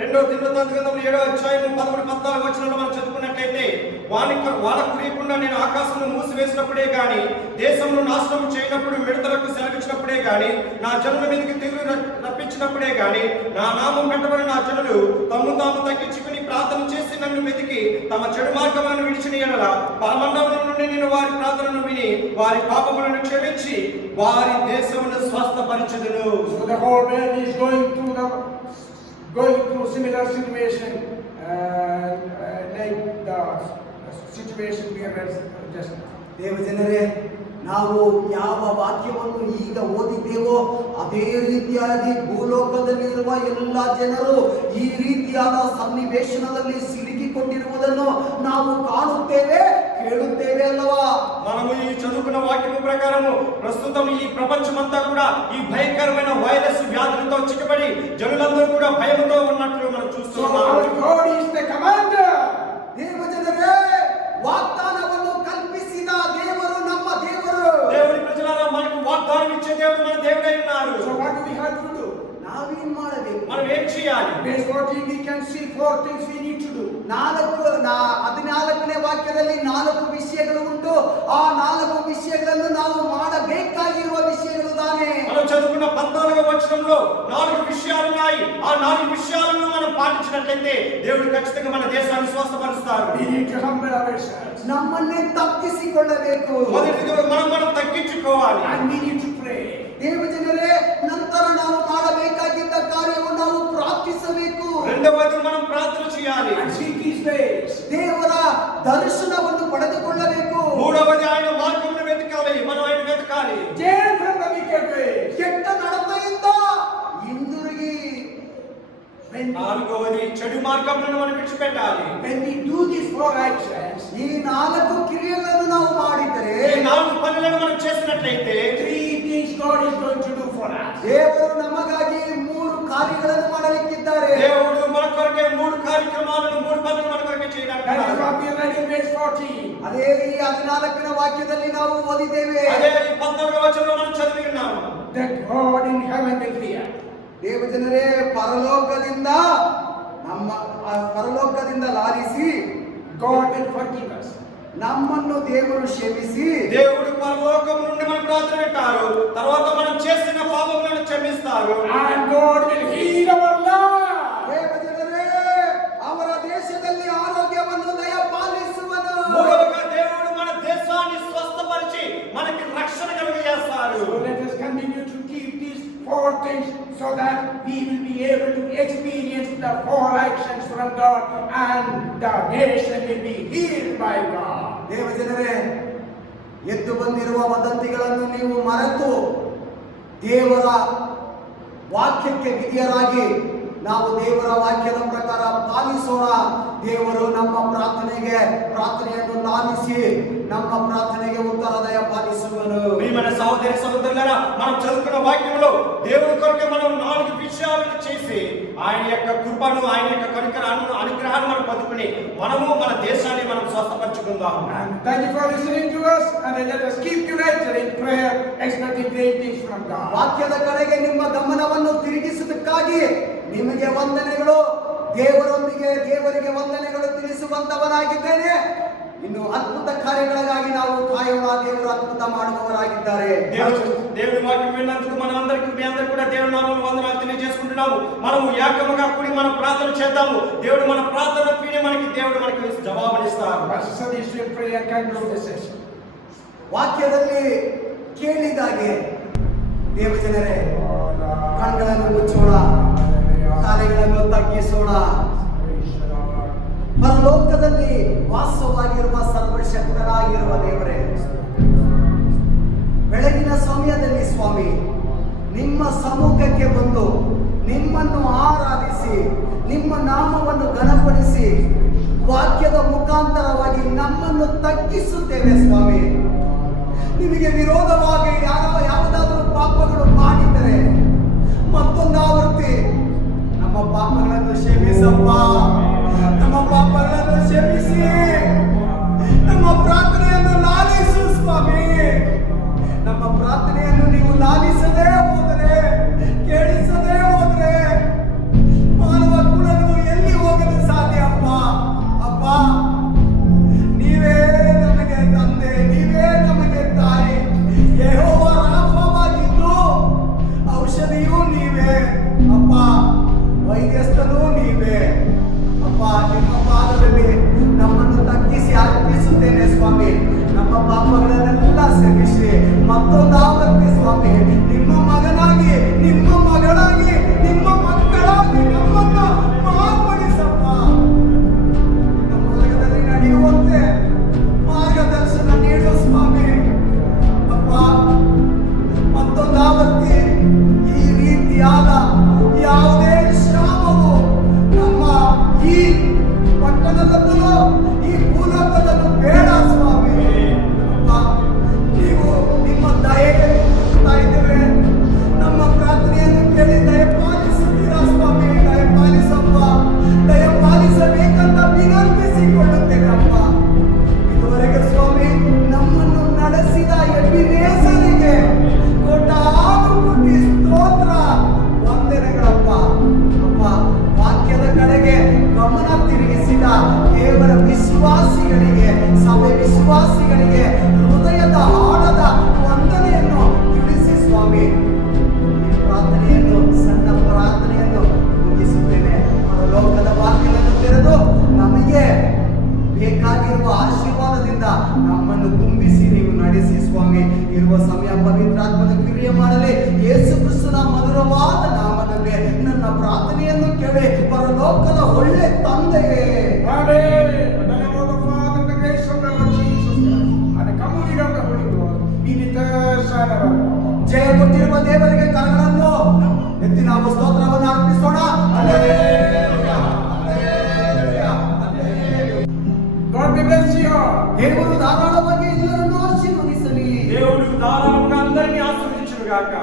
2వ దినవృత్తాంత గ్రంథం 7వ అధ్యాయం 13-14 వచనంలో మనం చదువుకున్నట్లయితే వాళ్ళకు కురియకుండా నేను ఆకాశంలో మూసివేసినప్పుడే గాని దేశంలో నాశనం చేయనప్పుడు మిడతలకు సెలవిచ్చినప్పుడే గాని నా జనుల మీదకి తెగులు రప్పించినప్పుడే గాని నా నామం పెట్టబడిన నా జనులు తమ్ము తాము తగ్గించుకుని ప్రార్థన చేసి నన్ను వెతికి తమ చెడు మార్గములను విడిచిన యెడల పరమండలం నుండి నేను వారి ప్రార్థనను విని వారి పాపములను క్షమించి వారి దేశమును స్వస్థపరచుదును. So the whole world is going through similar situation like the situation we have read just now. ದೇವಜನರೇ, ನಾವು ಯಾವ ವಾಕ್ಯವನ್ನು ಈಗ ಓದಿದ್ದೇವೋ ಅದೇ ರೀತಿಯಾಗಿ ಭೂಲೋಕದಲ್ಲಿರುವ ಎಲ್ಲ ಜನರು ಈ ರೀತಿಯಾದ ಸನ್ನಿವೇಶನದಲ್ಲಿ ಸಿಲುಕಿಕೊಂಡಿರುವುದನ್ನು ನಾವು ಕಾಣುತ್ತೇವೆ, ಕೇಳುತ್ತೇವೆ ಅಲ್ಲವಾ? మనము ఈ చదువుకున్న వాక్యము ప్రకారము ప్రస్తుతం ఈ ప్రపంచమంతా కూడా ఈ భయంకరమైన వైరస్ వ్యాధులతో చిక్కబడి జనులందరూ కూడా భయంతో ఉన్నట్లు మనం So చూస్తున్నాము. our God is the commander. ದೇವಜನರೇ, ವಾಗ್ದಾನವನ್ನು ಕಲ್ಪಿಸಿದ ದೇವರು ನಮ್ಮ ದೇವರು. దేవుని ప్రజలారా, మనకు వాగ్దానం ఇచ్చే దేవుడు మన దేవుడై ఉన్నారు. So what do we have to do? ನಾವೇನ್ ಮಾಡಬೇಕು? మనం ఏం చేయాలి? Verse 14 we can see 4 things we need to do. 14ನೇ ವಾಕ್ಯದಲ್ಲಿ 4 ವಿಷಯಗಳು ಉಂಟು. ಆ 4 ವಿಷಯಗಳನ್ನು ನಾವು ಮಾಡಬೇಕಾಗಿರುವ ವಿಷಯಗಳು ತಾನೇ. మనం చదువుకున్న 14వ వచనంలో 4 విషయాలు ఉన్నాయి. ఆ 4 విషయాలను మనం పాటించినట్లయితే దేవుడు ఖచ్చితంగా మన దేశాన్ని స్వస్థపరుస్తారు. We need to humble ourselves ನಮ್ಮನ್ನೇ ತಪ್ಪಿಸಿಕೊಳ್ಳಬೇಕು. మొదటిగా మనం తగ్గించుకోవాలి. and we need to pray. ದೇವಜನರೇ, ನಂತರ ನಾವು ಮಾಡಬೇಕಾಗಿದ್ದ ಕಾರ್ಯವನ್ನು ನಾವು ಪ್ರಾರ್ಥಿಸಬೇಕು. రెండవది మనం ప్రార్థన చేయాలి. And seek His face. ದೇವರ ದರ್ಶನವನ್ನು ಪಡೆದುಕೊಳ್ಳಬೇಕು. మూడవది ఆయన మార్గమును వెతకాలి. మనం ఆయన వెతకాలి. Turn from the wicked ways. ಕೆಟ್ಟ ನಡತೆಯಿಂದ ಹಿಂದಿರುಗಿ. నాలుగవది చెడు మార్గములను మనం విడిచిపెట్టాలి. When we do these 4 actions, ಈ 4 ಕ್ರಿಯೆಗಳನ್ನು ನಾವು ಮಾಡಿದರೆ ఈ 4 పనులను మనం చేసినట్లయితే 3 things God is going to do for us. ದೇವರು ನಮಗಾಗಿ 3 ಕಾರ್ಯಗಳನ್ನು ಮಾಡಲಿಕ್ಕಿದ್ದಾರೆ. దేవుడు మన కొరకే 3 కార్యక్రమాలను 3 పనులు మన కొరకే చేయడానికి That is ఉన్నాడు. what we read in verse 14. ಅದೇ ಈ 14ನೇ ವಾಕ್ಯದಲ್ಲಿ ನಾವು ಓದಿದ್ದೇವೆ. అదే ఈ 14వ వచనంలో మనం చదివి ఉన్నాము. That God in heaven will hear. ದೇವಜನರೇ, ಪರಲೋಕದಿಂದ ಲಾಲಿಸಿ God will forgive us. ನಮ್ಮನ್ನು ದೇವರು ಕ್ಷಮಿಸಿ దేవుడు పరలోకం నుండి మన ప్రార్థన వింటారు. తర్వాత మనం చేసిన పాపములను క్షమిస్తారు. And God will heal our land. ದೇವಜನರೇ, ಅವರ ದೇಶದಲ್ಲಿ ಆರೋಗ್ಯವನ್ನು ದಯಪಾಲಿಸುವನು. మూడవగా దేవుడు మన దేశాన్ని స్వస్థపరిచి మనకి రక్షణ కలుగజేస్తారు. So let us continue to keep these 4 things so that we will be able to experience the 4 actions from God and the nation will be healed by God. ದೇವಜನರೇ, ಎದ್ದು ಬಂದಿರುವ ವದಂತಿಗಳನ್ನು ನೀವು ಮರೆತು ದೇವರ ವಾಕ್ಯಕ್ಕೆ ವಿಧಿಯರಾಗಿ ನಾವು ದೇವರ ವಾಕ್ಯದ ಪ್ರಕಾರ ಪಾಲಿಸೋಣ. ದೇವರು ನಮ್ಮ ಪ್ರಾರ್ಥನೆಯನ್ನು ಲಾಲಿಸಿ ನಮ್ಮ ಪ್ರಾರ್ಥನೆಗೆ ಉತ್ತರ ದಯಪಾಲಿಸುವನು. ప్రియమైన సహోదరి సహోదరులారా, మనం చదువుకున్న వాక్యంలో దేవుని కొరకు మనం 4 విషయాలను చేసి ఆయన యొక్క కృపను, ఆయన యొక్క కనికరాలను, అనుగ్రహాన్ని మనం పొందుకుని మనము మన దేశాన్ని మనం స్వస్థపరచుకుందాం. And thank you for listening to us, and let us keep united in prayer, expecting great things from God. ವಾಕ್ಯದ ಕಡೆಗೆ ನಿಮ್ಮ ಗಮನವನ್ನು ತಿರುಗಿಸುವುದಕ್ಕಾಗಿ ನಿಮಗೆ ವಂದನೆಗಳು. ದೇವರಿಗೆ ವಂದನೆಗಳು ತಿಳಿಸುವಂತವನಾಗಿದ್ದೇನೆ. ಇನ್ನು ಅದ್ಭುತ ಕಾರ್ಯಗಳಿಗಾಗಿ ನಾವು ಕಾಯೋಣ. ದೇವರು ಅದ್ಭುತ ಮಾಡುವವರಾಗಿದ್ದಾರೆ. దేవుని వాక్యం విన్నందుకు మీ అందరికీ కూడా దేవుని నామములో వందనాలు తెలియజేసుకుంటున్నాము. మనము ఏకముగా కూడి మనం ప్రార్థన చేద్దాము. దేవుడు మన ప్రార్థన విని మనకి జవాబునిస్తారు. Pastor Sadish will pray and conclude the session. ವಾಕ್ಯದಲ್ಲಿ ಕೇಳಿದಾಗೆ ದೇವಜನರೇ, ಕಣ್ಣುಗಳನ್ನು ಮುಚ್ಚೋಣ, ತಲೆಗಳನ್ನು ತಗ್ಗಿಸೋಣ. ಪರಲೋಕದಲ್ಲಿ ವಾಸವಾಗಿರುವ ಸರ್ವಶಕ್ತನಾಗಿರುವ ದೇವರೇ, ಬೆಳಗಿನ ಸಮಯದಲ್ಲಿ ಸ್ವಾಮಿ ನಿಮ್ಮ ಸಮ್ಮುಖಕ್ಕೆ ಬಂದು ನಿಮ್ಮನ್ನು ಆರಾಧಿಸಿ ನಿಮ್ಮ ನಾಮವನ್ನು ಘನಪಡಿಸಿ ವಾಕ್ಯದ ಮುಖಾಂತರವಾಗಿ ನಮ್ಮನ್ನು ತಗ್ಗಿಸುತ್ತೇವೆ ಸ್ವಾಮಿ. ನಿಮಗೆ ವಿರೋಧವಾಗಿ ಯಾವುದಾದರೂ ಪಾಪಗಳು ಮಾಡಿದರೆ ಮತ್ತೊಂದು ಆವೃತ್ತಿ ನಮ್ಮ ಪಾಪಗಳನ್ನು ಕ್ಷಮಿಸಪ್ಪ. ನಮ್ಮ ಪಾಪಗಳನ್ನು ಕ್ಷಮಿಸಿ ನಮ್ಮ ಪ್ರಾರ್ಥನೆಯನ್ನು ಲಾಲಿಸು ಸ್ವಾಮಿ. ನಮ್ಮ ಪ್ರಾರ್ಥನೆಯನ್ನು ನೀವು ಲಾಲಿಸದೇ ಹೋದರೆ, ಕೇಳಿಸದೇ ಸ್ವಾಮಿ, ನಮ್ಮ ಪಾಪಗಳನ್ನೆಲ್ಲ ಕ್ಷಮಿಸಿ ಮತ್ತೊಂದು ಆವರ್ತಿ ಸ್ವಾಮಿ ನಿಮ್ಮ ಮಗನಾಗಿ, ನಿಮ್ಮ ಮಗಳಾಗಿ, ನಿಮ್ಮ ಮಕ್ಕಳಾಗಿ ನಮ್ಮನ್ನ ಮಾರ್ಪಡಿಸಪ್ಪ. ನಿಮ್ಮ ಮಾರ್ಗದಲ್ಲಿ ನಡೆಯುವಂತೆ ಮಾರ್ಗದರ್ಶನ ನೀಡು ಸ್ವಾಮಿ. ಅಪ್ಪ, ಮತ್ತೊಂದು ಆವರ್ತಿ ಈ ರೀತಿಯಾದ ಯಾವುದೇ ಶ್ರಮವು ನಮ್ಮ ಈ ಪಟ್ಟಣದಲ್ಲೂ ಈ ಭೂಲೋಕದಲ್ಲೂ ಬೇಡ ಸ್ವಾಮಿ. ಅಪ್ಪ, ನೀವು ನಿಮ್ಮ ದಯೆಗೆ ಕೊಡ್ತಾ ಇದ್ದೇವೆ. ನಮ್ಮ ಪ್ರಾರ್ಥನೆಯನ್ನು ಕೇಳಿ ದಯಪಾಲಿಸುತ್ತೀರಾ ಸ್ವಾಮಿ. ದಯಪಾಲಿಸಪ್ಪ, ದಯಪಾಲಿಸಬೇಕಂತ ವಿನಂತಿಸಿಕೊಳ್ಳುತ್ತೇನೆ ಅಪ್ಪ. ಇದುವರೆಗೆ ಸ್ವಾಮಿ ನಮ್ಮನ್ನು ನಡೆಸಿದ ಎಬಿನೇಸರಿಗೆ ಕೋಟಾನು ಕೋಟಿ ಸ್ತೋತ್ರ, ವಂದನೆಗಳಪ್ಪ. ಅಪ್ಪ, ವಾಕ್ಯದ ಕಡೆಗೆ ಗಮನ ತಿರುಗಿಸಿದ ದೇವರ ವಿಶ್ವಾಸಿಗಳಿಗೆ, ಸಭೆ ವಿಶ್ವಾಸಿಗಳಿಗೆ ಹೃದಯದ ಆಳದ ವಂದನೆಯನ್ನು ತಿಳಿಸಿ ಸ್ವಾಮಿ. ಈ ಪ್ರಾರ್ಥನೆಯನ್ನು, ಸಣ್ಣ ಪ್ರಾರ್ಥನೆಯನ್ನು ಮುಗಿಸುತ್ತೇನೆ. ಪರಲೋಕದ ವಾಕ್ಯವನ್ನು ತೆರೆದು ನಮಗೆ ಬೇಕಾಗಿರುವ ಆಶೀರ್ವಾದದಿಂದ ನಮ್ಮನ್ನು ತುಂಬಿಸಿ ನೀವು ನಡೆಸಿ ಸ್ವಾಮಿ. ಇರುವ ಸಮಯ ಪವಿತ್ರಾತ್ಮದ ಕ್ರಿಯೆ ಮಾಡಲಿ. ಯೇಸು ಕ್ರಿಸ್ತನ ಮಧುರವಾದ ನಾಮದಲ್ಲಿ ನನ್ನ ಪ್ರಾರ್ಥನೆಯನ್ನು ಕೇಳಿ ಪರಲೋಕದ ಒಳ್ಳೆ ತಂದೆಯೇ. Amen. In the name of the Father, the grace of the Lord Jesus Christ, and the communion of the Holy Ghost, be with us and our Lord. ಜಯ ಕೊಟ್ಟಿರುವ ದೇವರಿಗೆ ಕರಗಳನ್ನು ಎತ್ತಿ ನಾವು ಸ್ತೋತ್ರವನ್ನು ಅರ್ಪಿಸೋಣ. Hallelujah, hallelujah, hallelujah. God bless you all. ದೇವರು ಧಾರಾಳವಾಗಿ ಎಲ್ಲರನ್ನೂ ಆಶೀರ್ವದಿಸಲಿ. దేవుడు ధారాళంగా అందరినీ ఆశీర్వదించును గాక.